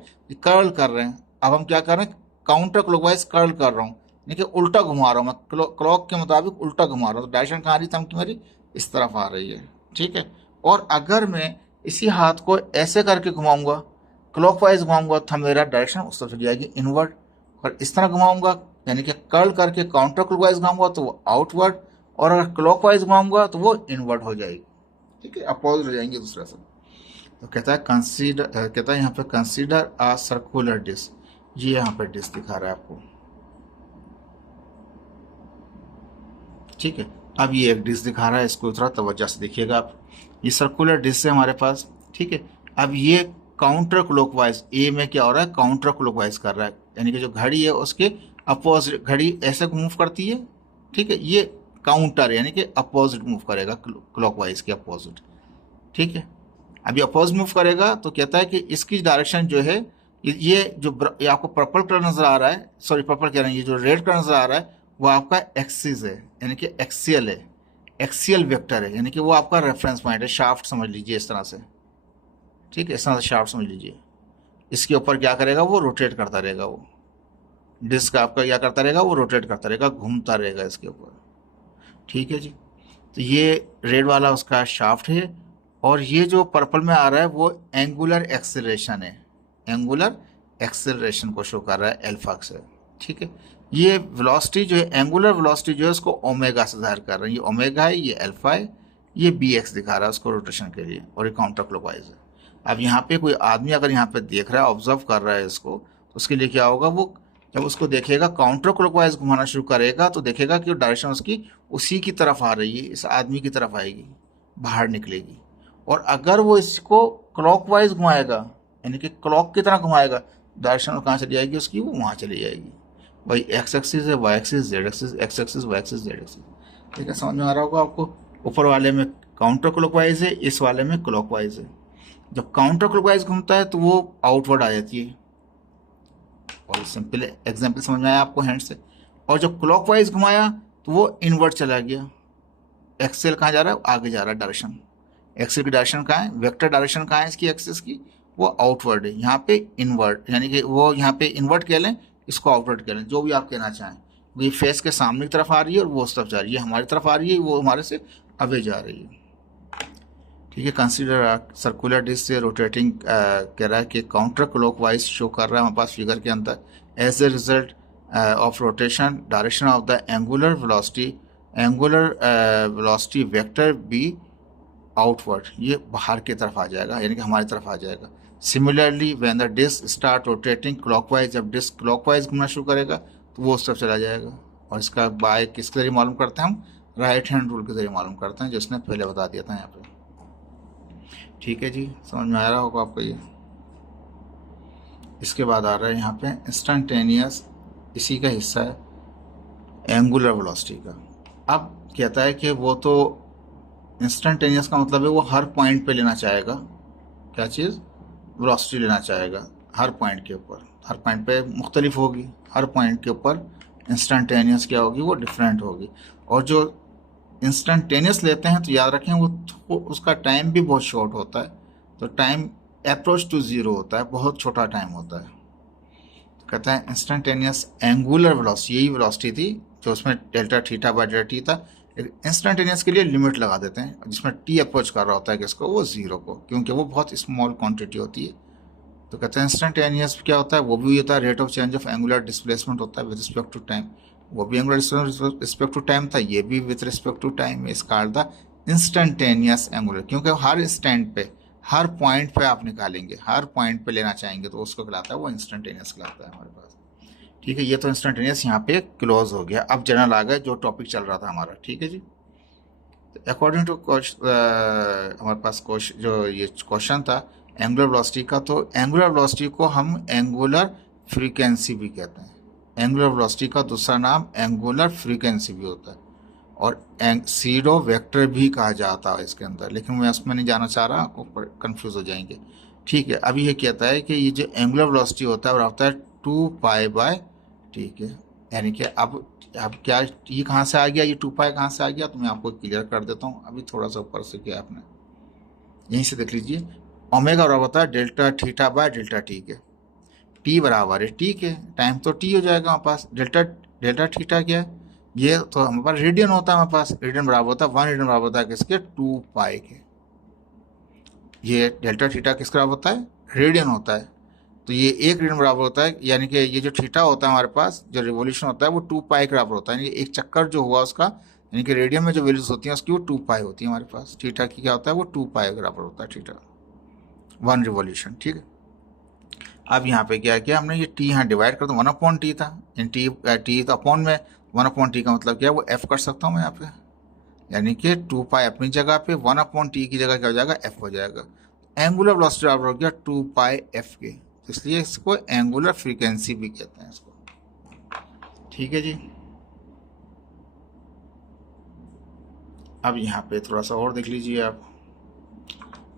कर्ल कर रहे हैं। अब हम क्या कर रहे हैं, काउंटर क्लॉकवाइज कर्ल कर रहा हूँ, यानी कि उल्टा घुमा रहा हूँ मैं, क्लॉक के मुताबिक उल्टा घुमा रहा हूँ। तो डायरेक्शन कहाँ आ रही थी मेरी, इस तरफ आ रही है। ठीक है, और अगर मैं इसी हाथ को ऐसे करके घुमाऊंगा, क्लॉकवाइज घुमाऊंगा, तो मेरा डायरेक्शन उस तरफ चली जाएगी, इनवर्ड। और इस तरह घुमाऊंगा, यानी कि कर्ल करके काउंटर क्लॉकवाइज घुमाऊंगा तो वो आउटवर्ड, और अगर क्लॉकवाइज घुमाऊंगा तो वो इनवर्ड हो जाएगी। ठीक है, अपोजिट हो जाएंगे दूसरे से। तो कहता है कंसीडर, कहता है यहाँ पे कंसीडर अ सर्कुलर डिस्क। ये यहाँ पे डिस्क दिखा रहा है आपको। ठीक है, अब ये एक डिस्क दिखा रहा है, इसको थोड़ा तवज्जो से देखिएगा आप। ये सर्कुलर डिस्क है हमारे पास। ठीक है, अब ये काउंटर क्लॉकवाइज, ए में क्या हो रहा है, काउंटर क्लॉकवाइज कर रहा है, यानी कि जो घड़ी है उसके अपोजिट, घड़ी ऐसे मूव करती है। ठीक है, ये काउंटर यानी कि अपोजिट मूव करेगा, क्लॉकवाइज के अपोजिट। ठीक है, अभी अपोजिट मूव करेगा तो कहता है कि इसकी डायरेक्शन जो है, ये जो आपको पर्पल कलर नजर आ रहा है, सॉरी पर्पल कह रहे हैं, ये जो रेड कलर नजर आ रहा है वो आपका एक्सिस है, यानी कि एक्सियल है, एक्सियल वेक्टर है, यानी कि वो आपका रेफरेंस पॉइंट है। शाफ्ट समझ लीजिए इस तरह से। ठीक है, इस तरह से शाफ्ट समझ लीजिए। इसके ऊपर क्या करेगा, वो रोटेट करता रहेगा, वो डिस्क आपका क्या करता रहेगा, वो रोटेट करता रहेगा, घूमता रहेगा इसके ऊपर। ठीक है जी, तो ये रेड वाला उसका शाफ्ट है, और ये जो पर्पल में आ रहा है वो एंगुलर एक्सेलरेशन है, एंगुलर एक्सेलरेशन को शो कर रहा है अल्फा से, ठीक है। ये वेलोसिटी जो है, एंगुलर वेलोसिटी जो है उसको ओमेगा से जाहिर कर रहे हैं। ये ओमेगा है, ये अल्फा है, ये बी एक्स दिखा रहा है उसको रोटेशन के लिए, और ये काउंटर क्लॉकवाइज है। अब यहाँ पे कोई आदमी अगर यहाँ पे देख रहा है, ऑब्जर्व कर रहा है इसको, तो उसके लिए क्या होगा, वो जब उसको देखेगा काउंटर क्लॉकवाइज घुमाना शुरू करेगा तो देखेगा कि डायरेक्शन उसकी उसी की तरफ आ रही है, इस आदमी की तरफ आएगी, बाहर निकलेगी। और अगर वो इसको क्लॉकवाइज घुमाएगा, यानी कि क्लॉक की तरह घुमाएगा, डायरेक्शन कहाँ चली जाएगी उसकी, वो वहाँ चली जाएगी। भाई एक्स एक्सिस है, Y axis, Z axis, X axis, Y axis, Z axis, ठीक है। समझ में आ रहा होगा आपको। ऊपर वाले में काउंटर क्लॉकवाइज है, इस वाले में क्लॉकवाइज है। जब काउंटर क्लॉकवाइज घूमता है तो वो आउटवर्ड आ जाती है, और सिंपल एग्जांपल समझ में आया आपको हैंड से। और जब क्लॉकवाइज घुमाया तो वो इनवर्ट चला गया। एक्सेल कहाँ जा रहा है, आगे जा रहा है डायरेक्शन। एक्सेल की डायरेक्शन कहाँ है, वेक्टर डायरेक्शन कहाँ है इसकी एक्सिस की, वो आउटवर्ड है। यहाँ पे इनवर्ट, यानी कि वो यहाँ पे इनवर्ट कह लें, इसको आउटवर्ड कह लें, जो भी आप कहना चाहें। ये फेस के सामने की तरफ आ रही है और वो उस तरफ जा रही है, हमारी तरफ आ रही है, वो हमारे से अवे जा रही है, ठीक है। कंसीडर सर्कुलर डिस्क से रोटेटिंग कह रहा है कि काउंटर क्लॉकवाइज शो कर रहा है हमारे पास फिगर के अंदर। As a result of rotation direction of the angular velocity vector be outward, ये बाहर की तरफ आ जाएगा, यानी कि हमारी तरफ आ जाएगा। Similarly when the disc start rotating clockwise, जब डिस्क क्लॉकवाइज घूमना शुरू करेगा तो वो उस तरफ चला जाएगा। और इसका बाय किसके जरिए मालूम करते हैं हम, राइट हैंड रूल के जरिए मालूम करते हैं, जिसने पहले बता दिया था यहाँ पे, ठीक है जी। समझ में आ रहा होगा आपको ये। इसके बाद आ रहा है यहाँ पे इंस्टेंटेनियस, इसी का हिस्सा है एंगुलर वेलोसिटी का। अब कहता है कि वो तो इंस्टेंटेनियस का मतलब है वो हर पॉइंट पे लेना चाहेगा, क्या चीज़, वेलोसिटी लेना चाहेगा हर पॉइंट के ऊपर। हर पॉइंट पे मुख्तलिफ होगी, हर पॉइंट के ऊपर इंस्टेंटेनियस क्या होगी, वो डिफरेंट होगी। और जो इंस्टेंटेनियस लेते हैं तो याद रखें वो उसका टाइम भी बहुत शॉर्ट होता है, तो टाइम अप्रोच टू ज़ीरो होता है, बहुत छोटा टाइम होता है। तो कहता है इंस्टेंटेनियस एंगुलर वेलोसिटी, यही वेलोसिटी थी जो उसमें delta theta by delta T था। इंस्टेंटेनियस के लिए लिमिट लगा देते हैं, जिसमें टी अप्रोच कर रहा होता है किसको, वो ज़ीरो को, क्योंकि वो बहुत स्मॉल क्वांटिटी होती है। तो कहते हैं इंस्टेंटेनियस क्या होता है, वो भी होता है rate of change of angular displacement होता है विद रिस्पेक्ट टू टाइम। वो भी एंगुलर रिस्पेक्ट टू टाइम था, ये भी with respect to time. Is called the instantaneous angular, क्योंकि हर स्टैंड पे, हर पॉइंट पे आप निकालेंगे, हर पॉइंट पे लेना चाहेंगे तो उसको कहलाता है, वो इंस्टेंटेनियस कहलाता है हमारे पास, ठीक है। ये तो इंस्टेंटेनियस यहाँ पे क्लोज हो गया। अब जनरल आ गया जो टॉपिक चल रहा था हमारा, ठीक है जी। अकॉर्डिंग टू हमारे पास जो ये क्वेश्चन था एंगुलर वेलोसिटी का, तो एंगुलर वेलोसिटी को हम एंगुलर फ्रीक्वेंसी भी कहते हैं। एंगुलर वेलोसिटी का दूसरा नाम एंगुलर फ्रीक्वेंसी भी होता है, और सीडो वेक्टर भी कहा जाता है इसके अंदर, लेकिन मैं उसमें नहीं जाना चाह रहा, आपको कंफ्यूज हो जाएंगे, ठीक है। अभी ये कहता है कि ये जो एंगुलर वेलोसिटी होता है वो होता है 2π/, ठीक है। यानी कि अब क्या ये कहाँ से आ गया, ये 2π कहाँ से आ गया, तो मैं आपको क्लियर कर देता हूँ। अभी थोड़ा सा ऊपर से किया आपने, यहीं से देख लीजिए। ओमेगा बराबर होता है delta theta by delta T के। टी बराबर है टी के, टाइम तो टी हो जाएगा हमारे पास। डेल्टा थीटा क्या है, ये तो हमारे पास रेडियन होता है, हमारे पास रेडियन बराबर होता है 1 रेडियन बराबर होता है किसके, 2π के। ये डेल्टा थीटा किसके बराबर होता है, रेडियन होता है, तो ये 1 रेडियन बराबर होता है। यानी कि ये जो थीटा होता है हमारे पास, जो रिवोल्यूशन होता है वो 2π के बराबर होता है, यानी एक चक्कर जो हुआ उसका, यानी कि रेडियन में जो वैल्यूज होती हैं उसकी वो 2π होती है हमारे पास। थीटा की क्या होता है, वो 2π के बराबर होता है थीटा, 1 रिवोल्यूशन, ठीक है। अब यहाँ पे क्या किया हमने, ये टी यहाँ डिवाइड कर दो, 1/t था, टी तो अपॉन में 1/t का मतलब क्या है, वो f कर सकता हूँ मैं यहाँ पे, यानी कि 2π अपनी जगह पे, 1/t की जगह क्या हो जाएगा, f हो जाएगा। एंगुलर वेलोसिटी बराबर हो गया 2πf के, इसलिए इसको एंगुलर फ्रीक्वेंसी भी कहते हैं इसको, ठीक है जी। अब यहाँ पे थोड़ा सा और देख लीजिए आप,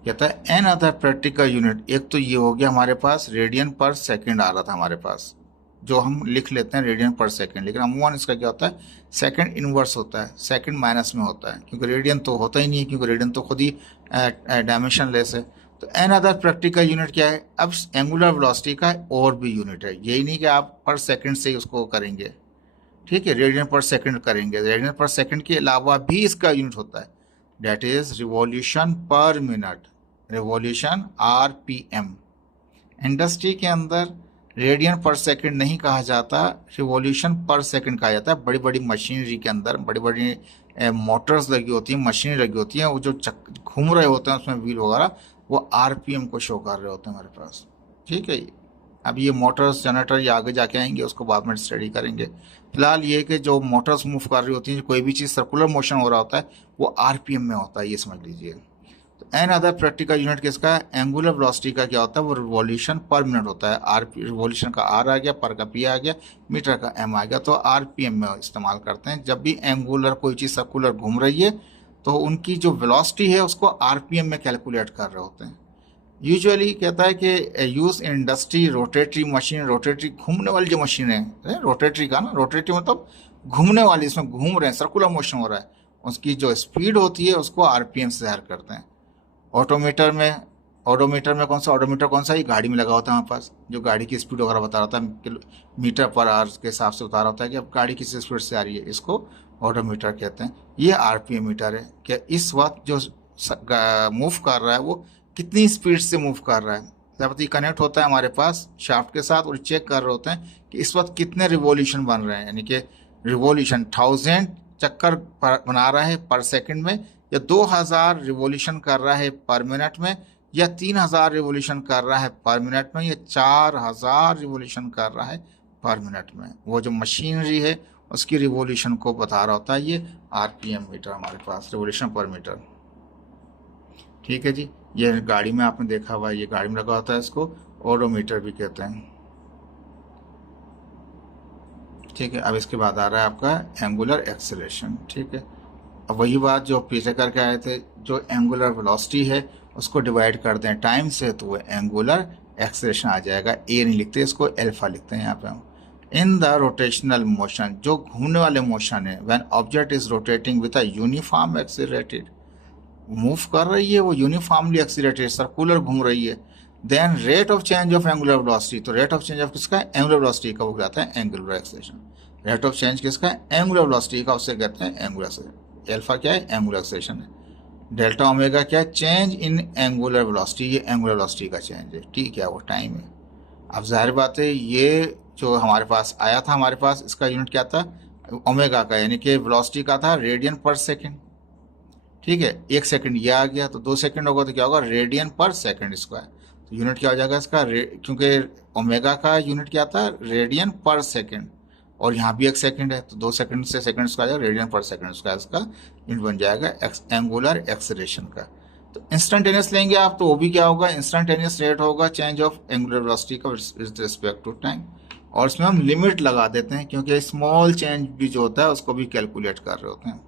कहता है एन अदर प्रैक्टिकल यूनिट। एक तो ये हो गया हमारे पास रेडियन पर सेकंड आ रहा था हमारे पास, जो हम लिख लेते हैं रेडियन पर सेकंड, लेकिन अमूमन इसका क्या होता है, सेकंड इनवर्स होता है, सेकंड माइनस में होता है, क्योंकि रेडियन तो होता ही नहीं है, क्योंकि रेडियन तो खुद ही डायमेंशन लेस है। तो एन अदर प्रैक्टिकल यूनिट क्या है, अब एंगुलर वेलोसिटी का और भी यूनिट है, यही नहीं कि आप पर सेकंड से ही उसको करेंगे, ठीक है, रेडियन पर सेकंड करेंगे, रेडियन पर सेकंड के अलावा भी इसका यूनिट होता है, that is revolution per minute, revolution RPM। Industry के अंदर रेडियन पर सेकंड नहीं कहा जाता, रिवॉल्यूशन पर सेकंड कहा जाता है। बड़ी बड़ी मशीनरी के अंदर बड़ी बड़ी मोटर्स लगी होती हैं, मशीनरी लगी होती हैं, वो जो घूम रहे होते हैं उसमें व्हील वगैरह, वो आरपीएम को शो कर रहे होते हैं हमारे पास। ठीक है, अब ये मोटर्स जनरेटर ये आगे जाके आएंगे, उसको बाद में स्टडी करेंगे। फिलहाल ये कि जो मोटर्स मूव कर रही होती हैं, कोई भी चीज़ सर्कुलर मोशन हो रहा होता है वो आरपीएम में होता है, ये समझ लीजिए। तो एन अदर प्रैक्टिकल यूनिट किसका है? एंगुलर वेलोसिटी का क्या होता है? वो रिवॉल्यूशन पर मिनट होता है। आर रिवॉल्यूशन का आर आ गया, पर का पी आ गया, मीटर का एम आ गया, तो आरपीएम में इस्तेमाल करते हैं। जब भी एंगुलर कोई चीज़ सर्कुलर घूम रही है तो उनकी जो वेलोसिटी है उसको आरपीएम में कैलकुलेट कर रहे होते हैं। यूजुअली कहता है कि use industry rotatory machine, rotatory घूमने वाली जो मशीन है, रोटेटरी का ना, रोटेटरी मतलब घूमने वाली, इसमें घूम रहे हैं, सर्कुलर मोशन हो रहा है, उसकी जो स्पीड होती है उसको आरपीएम से ज़ाहिर करते हैं। ऑटोमीटर में, ऑडोमीटर में कौन सा, ऑडोमीटर कौन सा, ये गाड़ी में लगा होता है हमारे पास, जो गाड़ी की स्पीड वगैरह बता रहा था, मीटर पर आवर के हिसाब से बता रहा होता है कि अब गाड़ी किस स्पीड से आ रही है, इसको ऑडोमीटर कहते हैं। ये आरपीएम मीटर है, कि इस वक्त जो मूव कर रहा है वो कितनी स्पीड से मूव कर रहा है। जब ये कनेक्ट होता है हमारे पास शाफ्ट के साथ और चेक कर रहे होते हैं कि इस वक्त कितने रिवॉल्यूशन बन रहे हैं, यानी कि रिवॉल्यूशन 1000 चक्कर बना रहा है पर सेकंड में, या 2000 रिवॉल्यूशन कर रहा है पर मिनट में, या 3000 रिवॉल्यूशन कर रहा है पर मिनट में, या 4000 रिवॉल्यूशन कर रहा है पर मिनट में। वो जो मशीनरी है उसकी रिवॉल्यूशन को बता रहा होता है ये आरपीएम मीटर हमारे पास, रिवॉल्यूशन पर मीटर। ठीक है जी, ये गाड़ी में आपने देखा हुआ है, ये गाड़ी में लगा होता है, इसको ओडोमीटर भी कहते हैं। ठीक है, अब इसके बाद आ रहा है आपका एंगुलर एक्सेलरेशन। ठीक है, अब वही बात जो पीछे करके आए थे, जो एंगुलर वेलोसिटी है उसको डिवाइड करते हैं टाइम से, तो वो एंगुलर एक्सेलरेशन आ जाएगा। ए नहीं लिखते, इसको एल्फा लिखते हैं यहाँ पे हम। इन द रोटेशनल मोशन, जो घूमने वाले मोशन है, when object is rotating with a uniform accelerated, move कर रही है वो यूनिफॉर्मली एक्सीलरेटेड, सर्कुलर घूम रही है, then rate of change of angular velocity, तो रेट ऑफ चेंज ऑफ किसका? एंगुलर वेलोसिटी का, वो कहता है angular acceleration. Rate of change किसका? एंगुलर वेलोसिटी का, उससे कहते हैं एंगुलर एक्सेलरेशन। एल्फा क्या है? एंगुलर एक्सेलरेशन है। डेल्टा ओमेगा क्या है? चेंज इन एंगुलर वेलोसिटी, ये एंगुलर वेलोसिटी का चेंज है। ठीक है, वो टाइम है। अब जाहिर बात है ये जो हमारे पास आया था, हमारे पास इसका यूनिट क्या था? ओमेगा का, यानी कि वेलोसिटी का था रेडियन पर सेकेंड। ठीक है, 1 सेकंड ये आ गया, तो 2 सेकंड होगा तो क्या होगा? रेडियन पर सेकंड स्क्वायर। तो यूनिट क्या हो जाएगा इसका? क्योंकि ओमेगा का यूनिट क्या था? रेडियन पर सेकंड, और यहाँ भी 1 सेकंड है, तो 2 सेकंड से सेकंड स्क्वायर, रेडियन पर सेकंड स्क्वायर इसका यूनिट बन जाएगा एंगुलर एक्सेलरेशन का। तो इंस्टेंटेनियस लेंगे आप, तो वो भी क्या होगा? इंस्टेंटेनियस रेट होगा चेंज ऑफ एंगुलर वेलोसिटी का विद रिस्पेक्ट टू टाइम। और इसमें हम लिमिट लगा देते हैं, क्योंकि स्मॉल चेंज भी जो होता है उसको भी कैलकुलेट कर रहे होते हैं।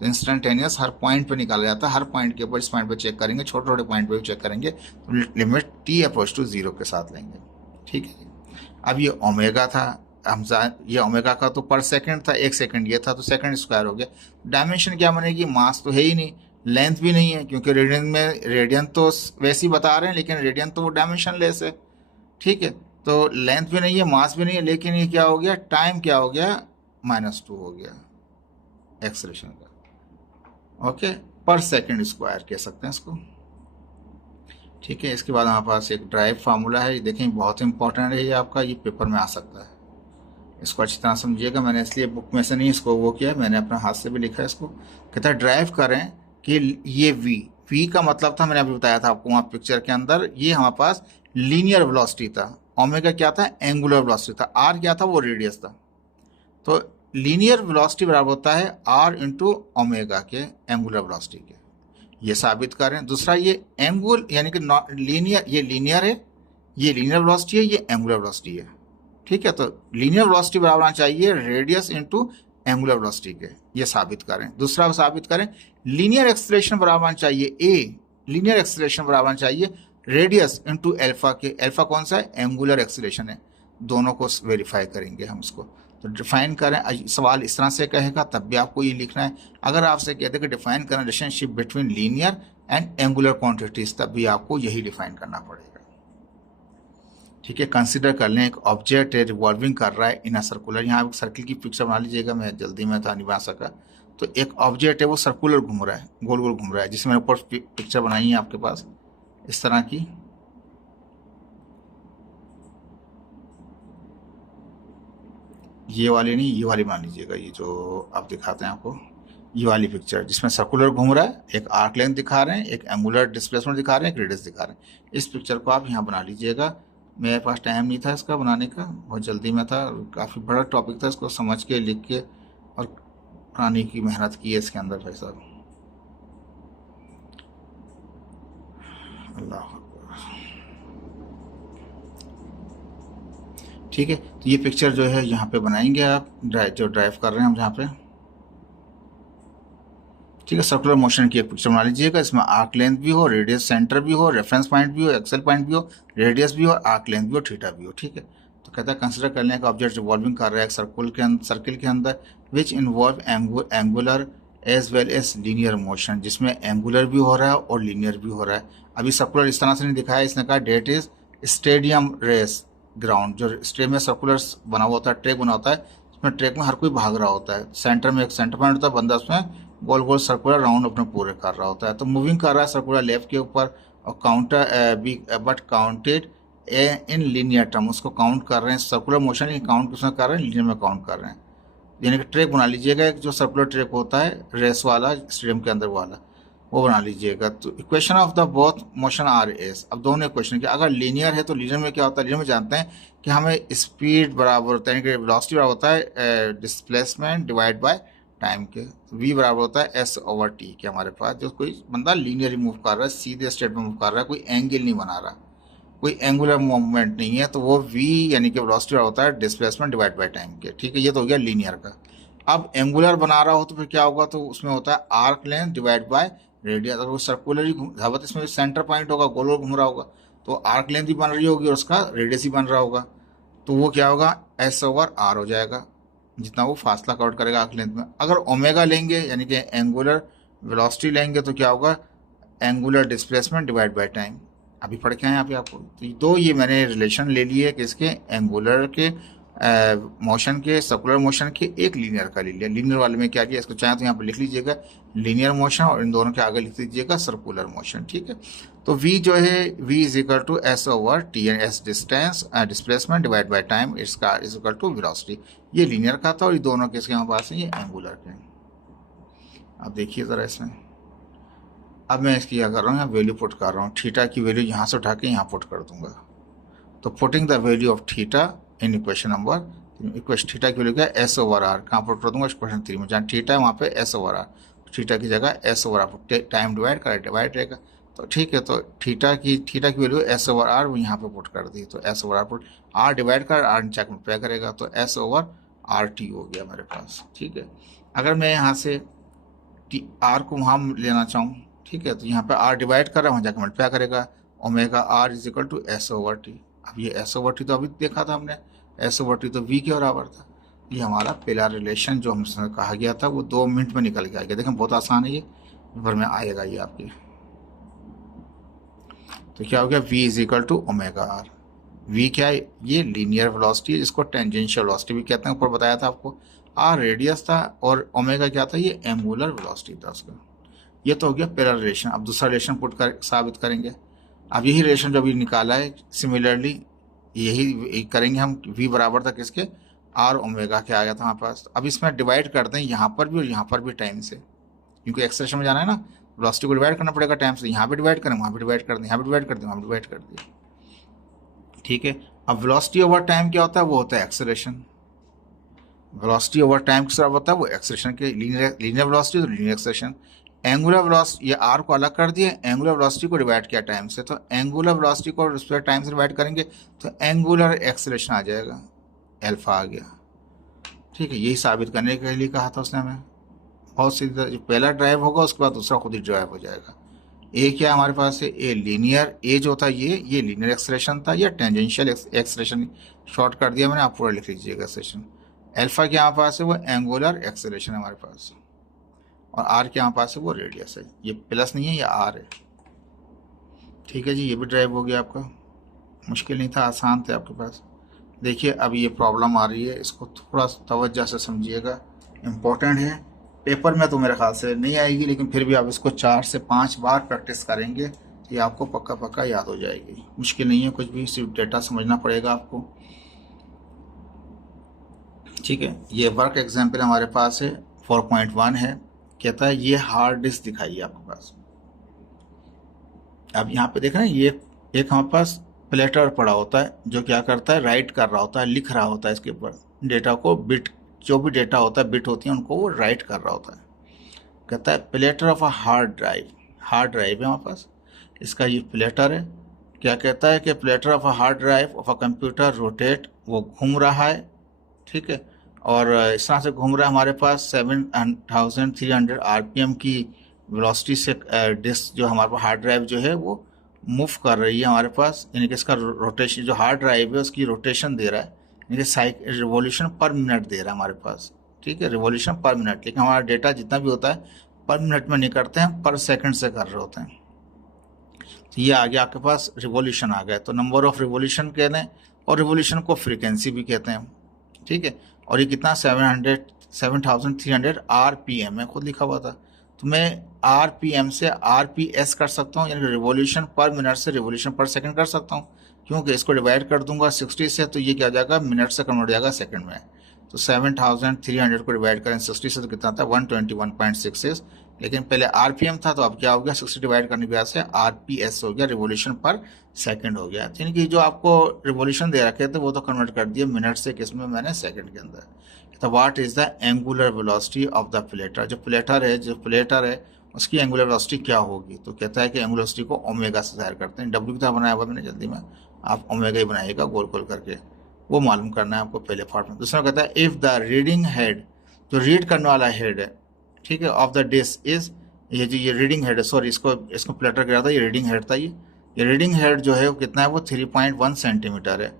तो इंस्टेंटेनियस हर पॉइंट पे निकाला जाता है, हर पॉइंट के ऊपर इस पॉइंट पे चेक करेंगे, छोटे छोटे पॉइंट पे भी चेक करेंगे, तो लिमिट टी अप्रोच टू 0 के साथ लेंगे। ठीक है, अब ये ओमेगा था, हम ये ओमेगा का तो पर सेकंड था, 1 सेकंड ये था, तो सेकंड स्क्वायर हो गया। डायमेंशन क्या बनेगी? मास तो है ही नहीं, लेंथ भी नहीं है, क्योंकि रेडियन में, रेडियन तो वैसे ही बता रहे हैं, लेकिन रेडियन तो वो डायमेंशन लेस है। ठीक है, तो लेंथ भी नहीं है, मास भी नहीं है, लेकिन ये क्या हो गया? टाइम क्या हो गया? -2 हो गया एक्सेलरेशन का। ओके, पर सेकंड स्क्वायर कह सकते हैं इसको। ठीक है, इसके बाद हमारे पास एक ड्राइव फार्मूला है, ये देखें बहुत इंपॉर्टेंट है, ये आपका ये पेपर में आ सकता है, इसको अच्छी तरह समझिएगा। मैंने इसलिए बुक में से नहीं इसको वो किया, मैंने अपने हाथ से भी लिखा है इसको। कहता है ड्राइव करें कि ये वी का मतलब था, मैंने अभी बताया था आपको वहाँ पिक्चर के अंदर, ये हमारे पास लीनियर वेलोसिटी था। ओमेगा क्या था? एंगुलर वेलोसिटी था। आर क्या था? वो रेडियस था। तो लीनियर वेलोसिटी बराबर होता है आर इंटू ओमेगा के एंगुलर वेलोसिटी के, ये साबित करें। दूसरा, ये एंगुल यानी कि लीनियर, ये लीनियर है, ये लीनियर वेलोसिटी है, ये एंगुलर वेलोसिटी है। ठीक है, तो लीनियर वेलोसिटी बराबर आना चाहिए रेडियस इंटू एंगुलर वेलोसिटी के, ये साबित करें। दूसरा साबित करें लीनियर एक्सेलरेशन बराबर आना चाहिए लीनियर एक्सेलरेशन बराबर आना चाहिए रेडियस इंटू एल्फा के। एल्फा कौन सा है? एंगुलर एक्सेलरेशन है। दोनों को वेरीफाई करेंगे हम इसको। तो डिफाइन करें, सवाल इस तरह से कहेगा तब भी आपको ये लिखना है। अगर आपसे कहते हैं कि डिफाइन करें relationship between linear and angular quantities, तब भी आपको यही डिफाइन करना पड़ेगा। ठीक है, कंसिडर कर लें एक ऑब्जेक्ट है, रिवॉल्विंग कर रहा है इन अ सर्कुलर, यहाँ एक सर्किल की पिक्चर बना लीजिएगा, मैं जल्दी में था नहीं बना सका। तो एक ऑब्जेक्ट है वो सर्कुलर घूम रहा है, गोल गोल घूम रहा है, जिसमें मैंने ऊपर पिक्चर बनाई है आपके पास इस तरह की। ये वाली नहीं, ये वाली मान लीजिएगा, ये जो आप दिखाते हैं आपको, ये वाली पिक्चर जिसमें सर्कुलर घूम रहा है, एक आर्क लेंथ दिखा रहे हैं, एक एंगुलर डिस्प्लेसमेंट दिखा रहे हैं, एक रेडियस दिखा रहे हैं। इस पिक्चर को आप यहाँ बना लीजिएगा। मेरे पास टाइम नहीं था इसका बनाने का, बहुत जल्दी में था, काफ़ी बड़ा टॉपिक था, इसको समझ के लिख के और बनाने की मेहनत की है इसके अंदर भाई साहब। अल्लाह, ठीक है। तो ये पिक्चर जो है यहाँ पे बनाएंगे आप, जो ड्राइव कर रहे हैं हम जहाँ पे, ठीक है। सर्कुलर मोशन की एक पिक्चर बना लीजिएगा, इसमें आर्क लेंथ भी हो, रेडियस सेंटर भी हो, रेफरेंस पॉइंट भी हो, एक्सेल पॉइंट भी हो, रेडियस भी हो, आर्क लेंथ भी हो, थीटा भी हो, ठीक है। तो कहता है कंसिडर कर लें कि ऑब्जेक्ट रिवॉल्विंग कर रहा है सर्किल के अंदर which involve angular as well as linear motion, जिसमें एंगुलर भी हो रहा है और लीनियर भी हो रहा है। अभी सर्कुलर इस तरह से नहीं दिखाया, इसने कहा that is stadium race ground, जो स्टेडियम में सर्कुलर बना हुआ होता है, ट्रैक बना होता है, उसमें ट्रैक में हर कोई भाग रहा होता है, सेंटर में एक सेंटर पॉइंट होता है, बंदा उसमें गोल गोल सर्कुलर राउंड अपने पूरे कर रहा होता है। तो मूविंग कर रहा है सर्कुलर लेफ्ट के ऊपर, और counter be but counted in linear term, उसको काउंट कर रहे हैं सर्कुलर मोशन, काउंट किसमें कर रहे हैं, लीनियर में काउंट कर रहे हैं। यानी कि ट्रैक बना लीजिएगा, एक जो सर्कुलर ट्रैक होता है रेस वाला स्टेडियम के अंदर वाला, वो बना लीजिएगा। तो equation of the both motion R S, अब दोनों इक्वेशन की अगर लीनियर है तो लीनियर में क्या होता है, लीनियर में जानते हैं कि हमें स्पीड बराबर होता है, यानी कि वेलोसिटी बराबर होता है डिस्प्लेसमेंट डिवाइड बाय टाइम के, v बराबर होता है s ओवर t के। हमारे पास जो कोई बंदा लीनियरली मूव कर रहा है, सीधे स्टेट में मूव कर रहा है, कोई एंगल नहीं बना रहा, कोई एंगुलर मूवमेंट नहीं है, तो वो v यानी कि वेलोसिटी होता है डिस्प्लेसमेंट डिवाइड बाय टाइम के, ठीक है। ये तो हो गया लीनियर का। अब एंगुलर बना रहा हो तो फिर क्या होगा, तो उसमें होता है arc length divide by radius. अगर वो सर्कुलर धावत, इसमें सेंटर पॉइंट होगा, गोल गोल घूम रहा होगा, तो आर्क लेंथ भी बन रही होगी और उसका रेडियस ही बन रहा होगा, तो वो क्या होगा, s ओवर r हो जाएगा, जितना वो फासला कवर करेगा आर्क लेंथ में। अगर ओमेगा लेंगे यानी कि एंगुलर वेलोसिटी लेंगे तो क्या होगा, angular displacement divide by time. अभी पढ़ के आए यहाँ पे आपको, तो दो ये मैंने रिलेशन ले लिए किसके, एंगुलर के मोशन के, सर्कुलर मोशन के, एक लीनियर का ले लिया। लीनियर वाले में क्या किया, इसको चाहे तो यहाँ पर लिख लीजिएगा लीनियर मोशन, और इन दोनों के आगे लिख दीजिएगा सर्कुलर मोशन, ठीक है। तो v जो है, v is equal to s over t, S distance displacement divide by time, इसका इज इक्वल टू वेलोसिटी। ये लीनियर का था और ये दोनों किसके हमारे पास है, ये एंगुलर के। अब देखिए ज़रा इसमें, अब मैं इसकी क्या कर रहा हूँ, यहाँ वैल्यू पुट कर रहा हूँ, थीटा की वैल्यू यहाँ से उठा के यहाँ पुट कर दूंगा। तो putting the value of theta in equation number, equation theta की वैल्यू क्या है, s ओवर r, कहाँ पुट कर दूंगा, इक्वेशन 3 में, जहाँ थीटा है वहाँ पे s ओवर r, थीटा की जगह s over r, time divide रहेगा। तो ठीक है, तो थीटा की वैल्यू s ओवर r वो यहाँ पे पुट कर दी, तो s over r put, r divide कर r नीचे मल्टीप्लाई करेगा, तो s ओवर RT हो गया मेरे पास, ठीक है। अगर मैं यहाँ से r को वहाँ लेना चाहूँ, ठीक है, तो यहाँ पे r डिवाइड कर रहा है, वहाँ जाकर मल्टीप्लाई करेगा, omega r is equal to s over t। अब ये s ओवर t तो अभी देखा था हमने, s ओवर t तो v के बराबर था। ये हमारा पहला रिलेशन जो हमसे कहा गया था वो 2 मिनट में निकल के आ गया। देखें बहुत आसान है, ये पेपर में आएगा ये आपके। तो क्या हो गया, v is equal to omega r। v क्या है, ये लीनियर वेलोसिटी है, जिसको टेंजेंशियल वेलोसिटी भी कहते हैं, ऊपर बताया था आपको। r रेडियस था और ओमेगा क्या था, ये एंगुलर वेलोसिटी था उसका। ये तो हो गया पहला रिलेशन। अब दूसरा रिलेशन पुट कर साबित करेंगे। अब यही रिलेशन जो अभी निकाला है, सिमिलरली यही करेंगे हम। v बराबर था किसके, r ओमेगा के आ गया था हमारे पास। अब इसमें डिवाइड कर दें यहाँ पर भी और यहाँ पर भी टाइम से, क्योंकि एक्सप्रेशन में जाना है ना, वेलोसिटी को डिवाइड करना पड़ेगा टाइम से। यहाँ पे डिवाइड करें, वहाँ पे डिवाइड कर दें, यहाँ पे डिवाइड कर दें, वहाँ पे डिवाइड कर दिया, ठीक है। अब वेलोसिटी ओवर टाइम क्या होता है, वो होता है एक्सेलरेशन। वेलोसिटी ओवर टाइम किस तरह होता है, वो एक्सेलरेशन के, लीनियर वेलोसिटी तो लीनियर एक्सेलरेशन। एंगुलर वेलोसिटी, ये r को अलग कर दिए, एंगुलर वेलोसिटी को डिवाइड किया टाइम से, तो एंगुलर वेलोसिटी को रिस्पेक्ट टाइम से डिवाइड करेंगे तो एंगुलर एक्सेलरेशन आ जाएगा, अल्फा आ गया, ठीक है। यही साबित करने के लिए कहा था उसने हमें। बहुत सीधा, जो पहला ड्राइव होगा उसके बाद दूसरा खुद ही ड्राइव हो जाएगा। ए क्या हमारे पास है, ए लीनियर, ए जो था ये लीनियर एक्सेलरेशन था, या टेंजेंशियल एक्सेलरेशन, शॉर्ट कर दिया मैंने, आप पूरा लिख लीजिएगा एक्सेलरेशन। अल्फा क्या हमारे पास है, वो एंगुलर एक्सेलरेशन है हमारे पास, और आर क्या हमारे पास है, वो रेडियस है। ये प्लस नहीं है, ये आर है, ठीक है जी। ये भी ड्राइव हो गया आपका, मुश्किल नहीं था, आसान थे आपके पास। देखिए अब ये प्रॉब्लम आ रही है, इसको थोड़ा तवज्जो से समझिएगा, इम्पोर्टेंट है। पेपर में तो मेरे ख्याल से नहीं आएगी, लेकिन फिर भी आप इसको 4 से 5 बार प्रैक्टिस करेंगे तो ये आपको पक्का पक्का याद हो जाएगी। मुश्किल नहीं है कुछ भी, सिर्फ डेटा समझना पड़ेगा आपको। ठीक है, ये वर्क एग्जाम्पल हमारे पास है 4.1 है। कहता है ये हार्ड डिस्क दिखाइए आपके पास। अब यहाँ पे देख रहे हैं ये एक हमारे पास प्लेटर पड़ा होता है जो क्या करता है, राइट कर रहा होता है, लिख रहा होता है इसके ऊपर डेटा को, बिट जो भी डेटा होता है बिट होती है उनको वो राइट कर रहा होता है। कहता है platter of a hard drive, hard drive है हमारे पास, इसका ये प्लेटर है। क्या कहता है कि platter of a hard drive of a computer rotate, वो घूम रहा है, ठीक है, और इस तरह से घूम रहा है हमारे पास 7300 आरपीएम की वेलोसिटी से डिस्क जो हमारे पास हार्ड ड्राइव जो है वो मूव कर रही है हमारे पास, यानी कि इसका रोटेशन जो हार्ड ड्राइव है उसकी रोटेशन दे रहा है, यानी कि रिवॉल्यूशन पर मिनट दे रहा है हमारे पास, ठीक है, रिवॉल्यूशन पर मिनट। लेकिन हमारा डेटा जितना भी होता है पर मिनट में नहीं करते हैं, पर सेकंड से कर रहे होते हैं। तो ये आ गया आपके पास रिवॉल्यूशन आ गया, तो नंबर ऑफ रिवॉल्यूशन कहते हैं, और रिवॉल्यूशन को फ्रीक्वेंसी भी कहते हैं, ठीक है। और ये कितना 7300 आरपीएम है, खुद लिखा हुआ था। तो मैं आरपीएम से आरपीएस कर सकता हूँ, यानी रिवॉल्यूशन पर मिनट से रिवॉल्यूशन पर सेकंड कर सकता हूँ, क्योंकि इसको डिवाइड कर दूंगा 60 से तो ये क्या हो जाएगा, मिनट से कन्वर्ट हो जाएगा सेकंड में। तो 7300 को डिवाइड करें 60 से तो कितना था 121.66, लेकिन पहले आरपीएम था तो अब क्या हो गया 60 डिवाइड करने की वजह से आरपीएस हो गया, रिवॉल्यूशन पर सेकंड हो गया। यानी कि जो आपको रिवॉल्यूशन दे रखे थे वो तो कन्वर्ट कर दिया मिनट से, किसमें मैंने सेकंड के अंदर। तो what is the angular velocity of the platter, जो प्लेटर है उसकी एंगुलर वेलोसिटी क्या होगी। तो कहता है कि एंगुलर वेलोसिटी को ओमेगा से जाहिर करते हैं, डब्ल्यू की तरह बनाया हुआ मैंने जल्दी में, आप ओमेगा ही बनाइएगा गोल गोल करके, वो मालूम करना है आपको पहले पार्ट में। दूसरा कहता है इफ द रीडिंग हेड, जो रीड करने वाला हेड है, ठीक है, ऑफ द डिस्क इज, ये जो ये रीडिंग हेड है, सॉरी इसको प्लेटर कह रहा था, ये रीडिंग हेड था, ये रीडिंग हेड जो है वो कितना है, वो 3.1 सेंटीमीटर है।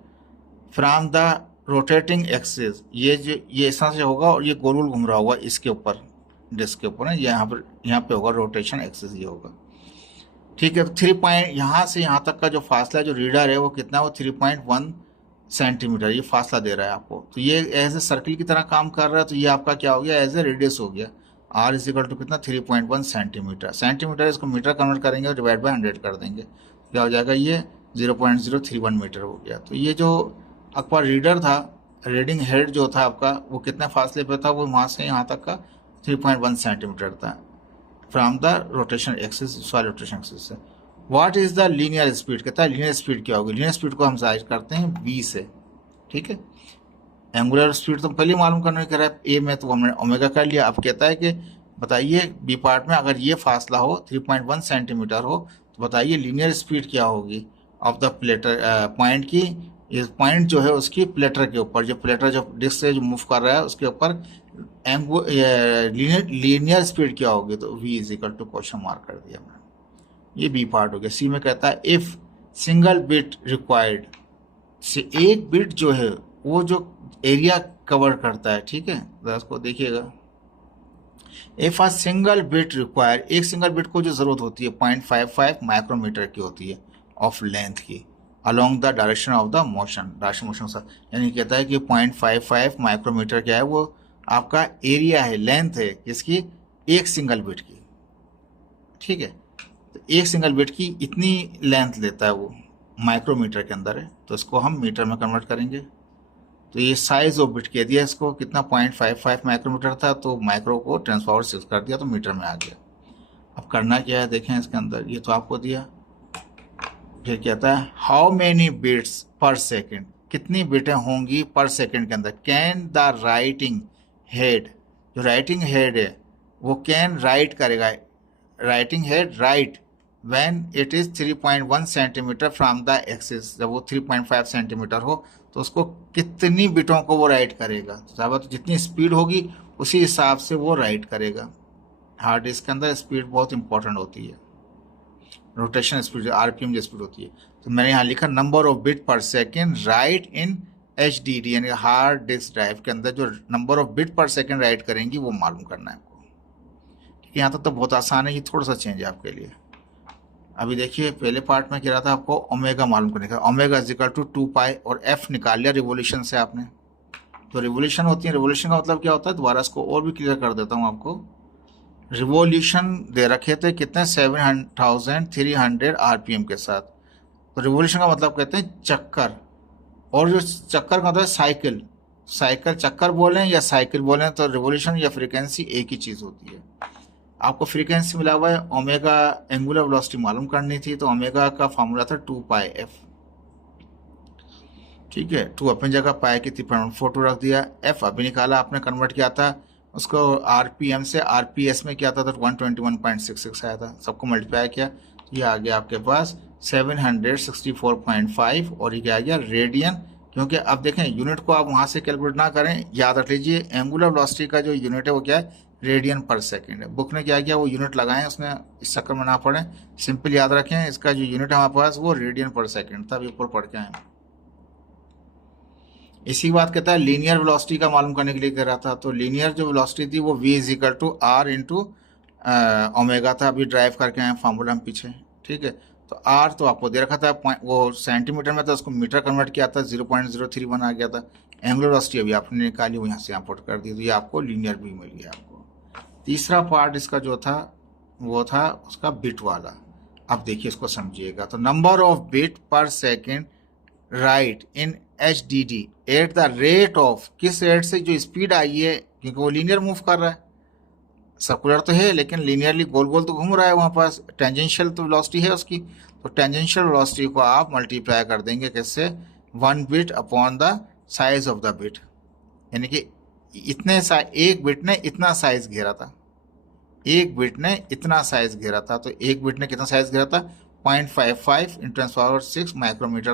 फ्रॉम द रोटेटिंग एक्सिस, ये इस तरह से होगा और ये गोल गोल घूम रहा होगा इसके ऊपर, डिस्क के ऊपर है, यहाँ पे होगा रोटेशन एक्सिस, ये होगा, ठीक है। तो 3 यहाँ से यहाँ तक का जो फासला जो रीडर है वो कितना है, वो 3.1 सेंटीमीटर ये फासला दे रहा है आपको। तो ये एज ए सर्किल की तरह काम कर रहा है, तो ये आपका क्या हो गया, एज ए रेडियस हो गया। आर इज इक्वल टू कितना 3.1 सेंटीमीटर, इसको मीटर कन्वर्ट करेंगे और डिवाइड बाय 100 कर देंगे, क्या हो जाएगा, ये 0.031 मीटर हो गया। तो ये जो आपका रीडर था, रीडिंग हेड जो था आपका, वो कितने फासले पे था, वो वहाँ से यहाँ तक का 3.1 सेंटीमीटर था from the rotation axis, sorry rotation axis से। What is the linear speed, कहता है लीनियर स्पीड क्या होगी, लीनियर स्पीड को हम जाहिर करते हैं v से, ठीक है। एंगुलर स्पीड तो पहले मालूम करने कह रहा है, ए में तो हमने ओमेगा कर लिया। अब कहता है कि बताइए बी पार्ट में अगर ये फासला हो 3.1 सेंटीमीटर हो तो बताइए लीनियर स्पीड क्या होगी ऑफ द प्लेटर, पॉइंट की, इस पॉइंट जो है उसकी प्लेटर के ऊपर, जो प्लेटर जो डिस्क से जो मूव कर रहा है उसके ऊपर लीनियर स्पीड क्या होगी। तो v is equal to question mark कर दिया मैंने, ये बी पार्ट हो गया। सी में कहता है इफ सिंगल बिट रिक्वायर्ड, से एक बिट जो है वो जो एरिया कवर करता है, ठीक है, जरा इसको देखिएगा। If a single bit require, एक सिंगल बिट को जो जरूरत होती है 0.55 माइक्रोमीटर की होती है ऑफ लेंथ की, along the direction of the motion, direction motion के साथ, यानी कहता है कि 0.55 माइक्रोमीटर क्या है, वो आपका एरिया है, लेंथ है किसकी, एक सिंगल बिट की, ठीक है। तो एक सिंगल बिट की इतनी लेंथ लेता है वो, माइक्रोमीटर के अंदर है, तो इसको हम मीटर में कन्वर्ट करेंगे। तो ये साइज ऑफ बिट कह दिया इसको, कितना 0.55 माइक्रोमीटर था, तो माइक्रो को 10⁻⁶ कर दिया तो मीटर में आ गया। अब करना क्या है देखें इसके अंदर, ये तो आपको दिया, फिर कहता है हाउ मेनी बिट्स पर सेकेंड, कितनी बिटें होंगी पर सेकेंड के अंदर, कैन द राइटिंग हेड, जो राइटिंग हेड है वो कैन राइट करेगा, writing head right when it is 3.1 centimetre from the axis, जब वो 3.5 सेंटीमीटर हो तो उसको कितनी बिटों को वो राइट करेगा। तो जितनी स्पीड होगी उसी हिसाब से वो राइट करेगा। हार्ड डिस्क के अंदर स्पीड बहुत इंपॉर्टेंट होती है, रोटेशन स्पीड आरपीएम जो स्पीड होती है। तो मैंने यहाँ लिखा नंबर ऑफ बिट पर सेकेंड राइट इन HDD, यानी हार्ड डिस्क ड्राइव के अंदर जो नंबर ऑफ बिट पर सेकेंड राइट करेंगी वो मालूम करना है आपको। ठीक है, यहाँ तक तो बहुत आसान है, ये थोड़ा सा चेंज है आपके लिए। अभी देखिए पहले पार्ट में कह रहा था आपको ओमेगा मालूम करने का, ओमेगा इज इक्वल टू 2π और f निकाल लिया रिवोल्यूशन से आपने। तो रिवोल्यूशन होती है, रिवोल्यूशन का मतलब क्या होता है, दोबारा इसको और भी क्लियर कर देता हूँ आपको। रिवोल्यूशन दे रखे थे कितने 7300 आरपीएम के साथ, तो रिवोल्यूशन का मतलब कहते हैं चक्कर, और जो चक्कर का होता है साइकिल, साइकिल चक्कर बोलें या साइकिल बोलें तो रिवोल्यूशन या फ्रीक्वेंसी एक ही चीज़ होती है। आपको फ्रीक्वेंसी मिला हुआ है, ओमेगा एंगुलर वेलोसिटी मालूम करनी थी, तो ओमेगा का फॉर्मूला था 2πf। ठीक है, 2 अपनी जगह, पाई की 3.42 रख दिया, एफ अभी निकाला आपने, कन्वर्ट किया था उसको आरपीएम से आरपीएस में किया था तो 121.66 आया था, सबको मल्टीप्लाई किया, ये आ गया आपके पास 764.5 और ये क्या आ गया रेडियन। क्योंकि अब देखें यूनिट को आप वहाँ से कैलकुलेट ना करें, याद रख लीजिए एंगुलर वेलोसिटी का जो यूनिट है वो क्या है, रेडियन पर सेकंड है। बुक ने क्या किया, वो यूनिट लगाए, उसने इस चक्कर में ना पड़े, सिंपल याद रखें इसका जो यूनिट है हमारे पास वो रेडियन पर सेकंड था, अभी ऊपर पढ़ के आए। इसी बात कहता है लीनियर वेलोसिटी का मालूम करने के लिए कह रहा था, तो लीनियर जो वेलोसिटी थी वो v is equal to R into omega था, अभी ड्राइव करके आए फार्मूला हम पीछे। ठीक है, तो आर तो आपको दे रखा था, वो सेंटीमीटर में था, उसको मीटर कन्वर्ट किया था, 0.031 आ गया था। एंगुलर वेलोसिटी अभी आपने निकाली, वो यहाँ से यहाँ पुट कर दी, तो ये आपको लीनियर भी मिल गया आपको। तीसरा पार्ट इसका जो था वो था उसका बिट वाला। अब देखिए इसको समझिएगा, तो नंबर ऑफ बिट पर second right in HDD at the rate of, किस रेट से जो स्पीड आई है, क्योंकि वो लीनियर मूव कर रहा है, सर्कुलर तो है लेकिन लीनियरली गोल गोल तो घूम रहा है, वहाँ पास टेंजेंशियल तो वेलोसिटी है उसकी, तो टेंजेंशियल वेलोसिटी को आप मल्टीप्लाई कर देंगे किससे, 1 bit upon the size of the bit, यानी कि एक बिट ने इतना साइज घेरा था, एक बिट ने इतना साइज घेरा था, तो एक बिट ने कितना साइज घेरा था, 0.55 × 10⁻6 माइक्रोमीटर,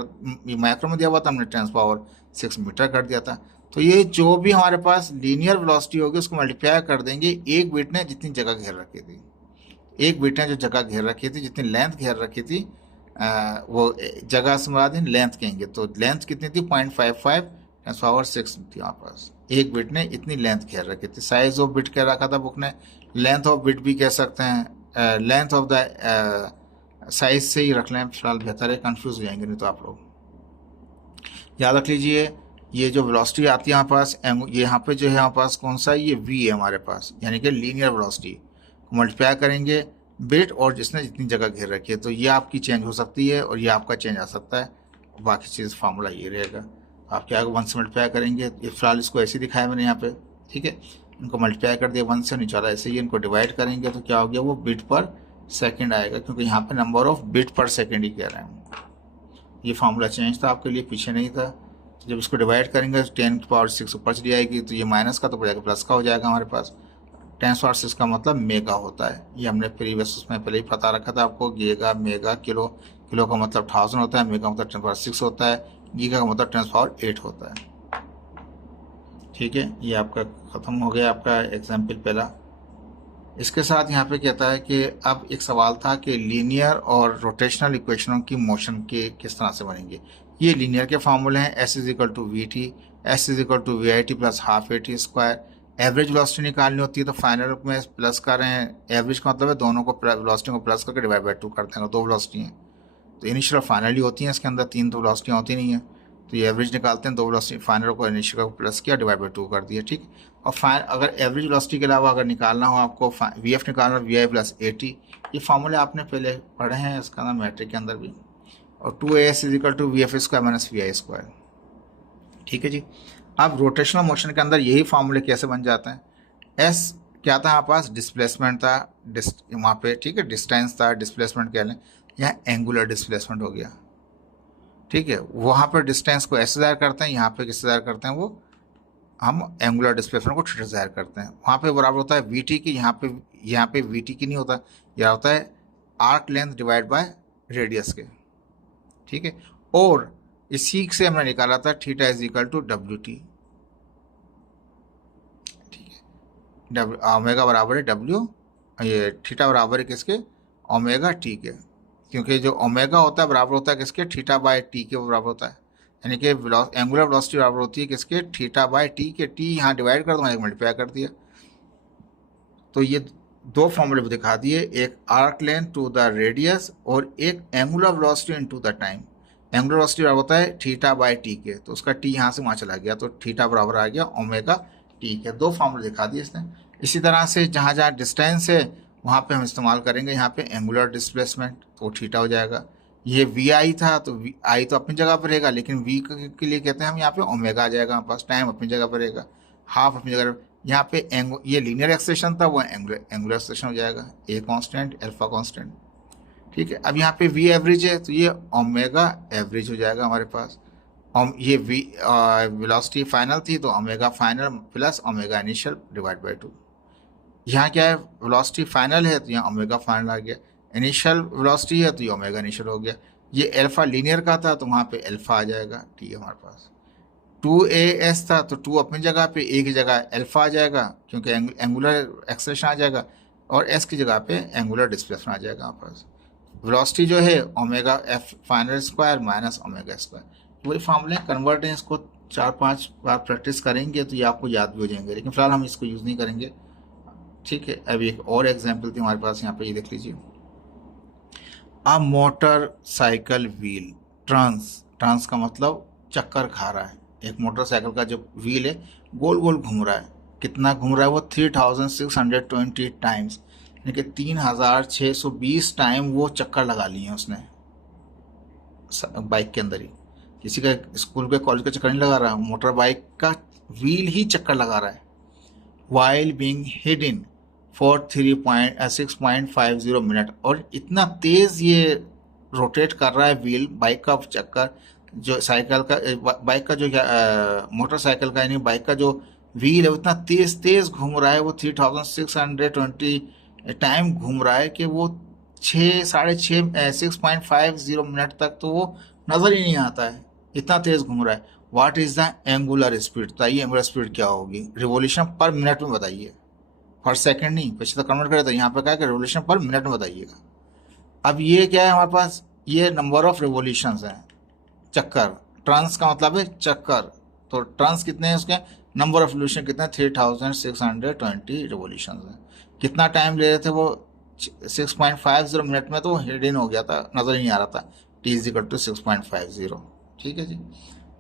माइक्रो में दिया हुआ था, हमने 10⁻6 मीटर कर दिया था। तो ये जो भी हमारे पास लीनियर वेलोसिटी होगी उसको मल्टीप्लाई कर देंगे एक बिट ने जितनी जगह घेर रखी थी, एक बिट ने जो जगह घेर रखी थी, जितनी लेंथ घेर रखी थी, वो जगह से मुराद लेंथ कहेंगे, तो लेंथ कितनी थी, 0.55 × 10⁻6 थी हमारे पास, एक बिट ने इतनी लेंथ घेर रखी थी। साइज ऑफ बिट कह रखा था बुक ने, लेंथ ऑफ बिट भी कह सकते हैं, लेंथ ऑफ द साइज से ही रख लें फिलहाल, बेहतर है, कंफ्यूज हो जाएंगे नहीं तो आप लोग। याद रख लीजिए ये जो वेलोसिटी आती है हमारे पास, ये यहाँ पे जो है हमारे पास कौन सा, ये v है हमारे पास, यानी कि लीनियर वेलोसिटी मल्टीप्लाई करेंगे बिट और जिसने जितनी जगह घेर रखी है, तो ये आपकी चेंज हो सकती है और ये आपका चेंज आ सकता है, बाकी चीज़ फार्मूला ये रहेगा। आप क्या 1 से मल्टीप्लाई करेंगे, फिलहाल इसको ऐसे दिखाया मैंने यहाँ पे, ठीक है, इनको मल्टीप्लाई कर दिया 1 से, निकाला ऐसे ही, इनको डिवाइड करेंगे तो क्या हो गया, वो बिट पर सेकंड आएगा, क्योंकि यहाँ पे नंबर ऑफ बिट पर सेकंड ही कह रहे हैं। ये फार्मूला चेंज था आपके लिए, पीछे नहीं था। तो जब इसको डिवाइड करेंगे 10⁻6 ऊपर चली आएगी, तो ये माइनस का तो बजाय प्लस का हो जाएगा हमारे पास। 10⁻6 का मतलब मेगा होता है, ये हमने प्रीवियस उसमें पहले ही पता रखा था आपको, गीगा मेगा किलो, किलो का मतलब 1000 होता है, मेगा मतलब 10⁻6 होता है, गीगा का मतलब 10⁻8 होता है। ठीक है, ये आपका ख़त्म हो गया आपका एग्जाम्पल पहला। इसके साथ यहाँ पे कहता है कि अब एक सवाल था कि लीनियर और रोटेशनल इक्वेशनों की मोशन के किस तरह से बनेंगे। ये लीनियर के फार्मूले हैं, s = vt, s = vit + ½ at²। Average velocity निकालनी होती है तो फाइनल में प्लस कर रहे हैं, एवरेज का मतलब है दोनों को वेलोसिटी को प्लस करके डिवाइड बाय 2 कर देंगे, 2 वेलोसिटी हैं, तो इनिशियल और फाइनल ही होती हैं इसके अंदर, 3 तो वेलोसिटियाँ होती नहीं है, तो ये एवरेज निकालते हैं, 2 वेलोसिटी फाइनल को इनिशियल को प्लस किया, डिवाइड बाय 2 कर दिया। ठीक, और अगर एवरेज वेलोसिटी के अलावा अगर निकालना हो आपको vf निकालना, vi + at, ये फार्मूले आपने पहले पढ़े हैं, इसका नाम मैट्रिक के अंदर भी, और 2as = vf² - vi²। ठीक है जी। अब रोटेशनल मोशन के अंदर यही फार्मूले कैसे बन जाते हैं, s क्या था हमारे पास, डिस्प्लेसमेंट था, वहाँ पे, ठीक है, डिस्टेंस था, डिस्प्लेसमेंट कह लें, यहाँ एंगुलर डिस्प्लेसमेंट हो गया। ठीक है, वहाँ पर डिस्टेंस को s ज़ाहिर करते हैं, यहाँ पे किस ज़ाहिर करते हैं, वो हम एंगुलर डिस्प्लेसमेंट को थीटा ज़ाहिर करते हैं। वहाँ पे बराबर होता है vt की, यहाँ पे vt की नहीं होता, यह होता है arc length divide by radius के। ठीक है, और इसी से हमने निकाला था थीटा = wt। ठीक है, ओमेगा बराबर है w, ये थीटा बराबर है किसके, ओमेगा t के, क्योंकि जो ओमेगा होता है बराबर होता है किसके, θ/t के बराबर होता है, यानी कि एंगुलर वेलोसिटी बराबर होती है किसके, θ/t के। t यहाँ डिवाइड कर दो, एक मल्टीप्लाई कर दिया, तो ये 2 फॉर्मूले दिखा दिए, एक arc length to the radius और एक angular velocity into the time. Angular velocity बराबर होता है θ/t के, तो उसका t यहाँ से वहाँ चला गया, तो थीटा बराबर आ गया ओमेगा t के। 2 फॉर्मूले दिखा दिए इसने। इसी तरह से जहाँ जहाँ डिस्टेंस है वहाँ पे हम इस्तेमाल करेंगे यहाँ पे एंगुलर डिस्प्लेसमेंट, तो थीटा हो जाएगा। ये वी आई था तो वी आई तो अपनी जगह पर रहेगा, लेकिन वी के लिए कहते हैं हम यहाँ पे ओमेगा आ जाएगा हमारे पास, टाइम अपनी जगह पर रहेगा, हाफ अपनी जगह। यहाँ पे ये लीनियर एक्सप्रेशन था, वो एंगुलर एक्सप्रेशन हो जाएगा, ए कांस्टेंट अल्फा कांस्टेंट। ठीक है, अब यहाँ पे वी एवरेज है तो ये ओमेगा एवरेज हो जाएगा हमारे पास। ये वी वेलोसिटी फाइनल थी तो omega final plus omega initial divide by 2। यहाँ क्या है, वेलोसिटी फाइनल है तो यहाँ ओमेगा फाइनल आ गया, इनिशियल वेलोसिटी है तो ये ओमेगा इनिशियल हो गया। ये अल्फा लीनियर का था तो वहाँ पे अल्फा आ जाएगा, ठीक है हमारे पास। 2as था तो 2 अपनी जगह पे, a की जगह अल्फा आ जाएगा क्योंकि एंगुलर एक्सेलेरेशन आ जाएगा, और s की जगह पे एंगुलर डिस्प्लेसमेंट आ जाएगा हमारे पास। वेलोसिटी जो है omega F final square minus omega square. वही फॉर्मूले कन्वर्ट हैं, इसको 4-5 बार प्रैक्टिस करेंगे तो ये आपको याद भी हो जाएंगे, लेकिन फिलहाल हम इसको यूज़ नहीं करेंगे। ठीक है, अभी एक और एग्जाम्पल थी हमारे पास, यहाँ पे ये देख लीजिए। A motorcycle wheel turns का मतलब चक्कर खा रहा है। एक मोटरसाइकिल का जो व्हील है गोल गोल घूम रहा है, कितना घूम रहा है वो 3620 टाइम्स, यानी कि 3620 टाइम वो चक्कर लगा लिए हैं उसने बाइक के अंदर ही। किसी का स्कूल के कॉलेज का चक्कर नहीं लगा रहा, मोटर बाइक का व्हील ही चक्कर लगा रहा है। While being hidden for 6.50 minute, और इतना तेज ये रोटेट कर रहा है व्हील, बाइक का चक्कर जो साइकिल का बाइक का जो मोटरसाइकिल का यानी बाइक का जो व्हील है उतना तेज तेज घूम रहा है, वो 3620 टाइम घूम रहा है कि वो 6.50 मिनट तक तो वो नजर ही नहीं आता है, इतना तेज घूम रहा है। What is the angular speed, बताइए एंगुलर स्पीड क्या होगी, रिवोल्यूशन पर मिनट में बताइए, पर सेकंड नहीं, पीछे तो कन्वर्ट करे तो यहाँ पे क्या है कि रिवोल्यूशन पर मिनट में बताइएगा। अब ये क्या है हमारे पास, ये नंबर ऑफ रिवोल्यूशंस हैं, चक्कर, ट्रांस का मतलब है चक्कर, तो ट्रांस कितने हैं उसके, नंबर ऑफ रिवोल्यूशन कितने हैं 3620 रिवोल्यूशंस हैं। कितना टाइम ले रहे थे वो 6.50 मिनट में, तो वो हिडन हो गया था, नजर ही नहीं आ रहा था, t इज इक्वल टू 6.50। ठीक है जी।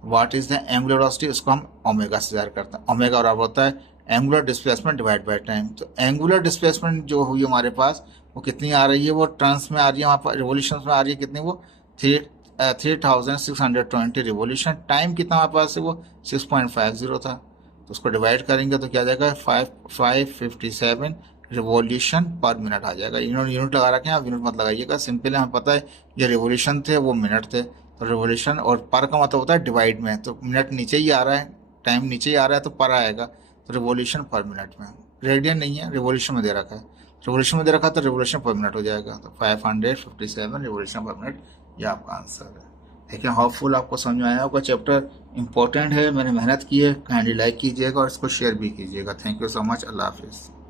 What is the angular velocity, उसको हम ओमेगा से ज़ाहिर करते हैं, ओमेगा बराबर होता है angular displacement divide by time. तो एंगुलर डिस्प्लेसमेंट जो हुई हमारे पास वो कितनी आ रही है, वो ट्रांस में आ रही है, वहाँ पर रिवोल्यूशन में आ रही है कितनी, वो 3620 रिवोल्यूशन। टाइम कितना हमारे पास है, वो 6.50 था, तो उसको डिवाइड करेंगे तो क्या आ जाएगा 557 रिवोल्यूशन पर मिनट आ जाएगा। इन्होंने यूनिट लगा रखे हैं, आप यूनिट मत लगाइएगा, सिंपल है, हमें पता है ये रिवोल्यूशन थे वो मिनट थे, तो रिवोल्यूशन और पर का मतलब होता है डिवाइड में, तो मिनट नीचे ही आ रहा है, टाइम नीचे ही आ रहा है तो पर आएगा, तो रिवोल्यूशन पर मिनट में, रेडियन नहीं है, रिवोल्यूशन में दे रखा है, रिवोल्यूशन में दे रखा है तो रिवोल्यूशन पर मिनट हो जाएगा, तो 557 रिवोल्यूशन पर मिनट, ये आपका आंसर है। लेकिन होपफुल आपको समझ में आया होगा, चैप्टर इंपॉर्टेंट है, मैंने मेहनत की है, काइंडली लाइक कीजिएगा और इसको शेयर भी कीजिएगा। थैंक यू सो मच, अल्लाह हाफिज़।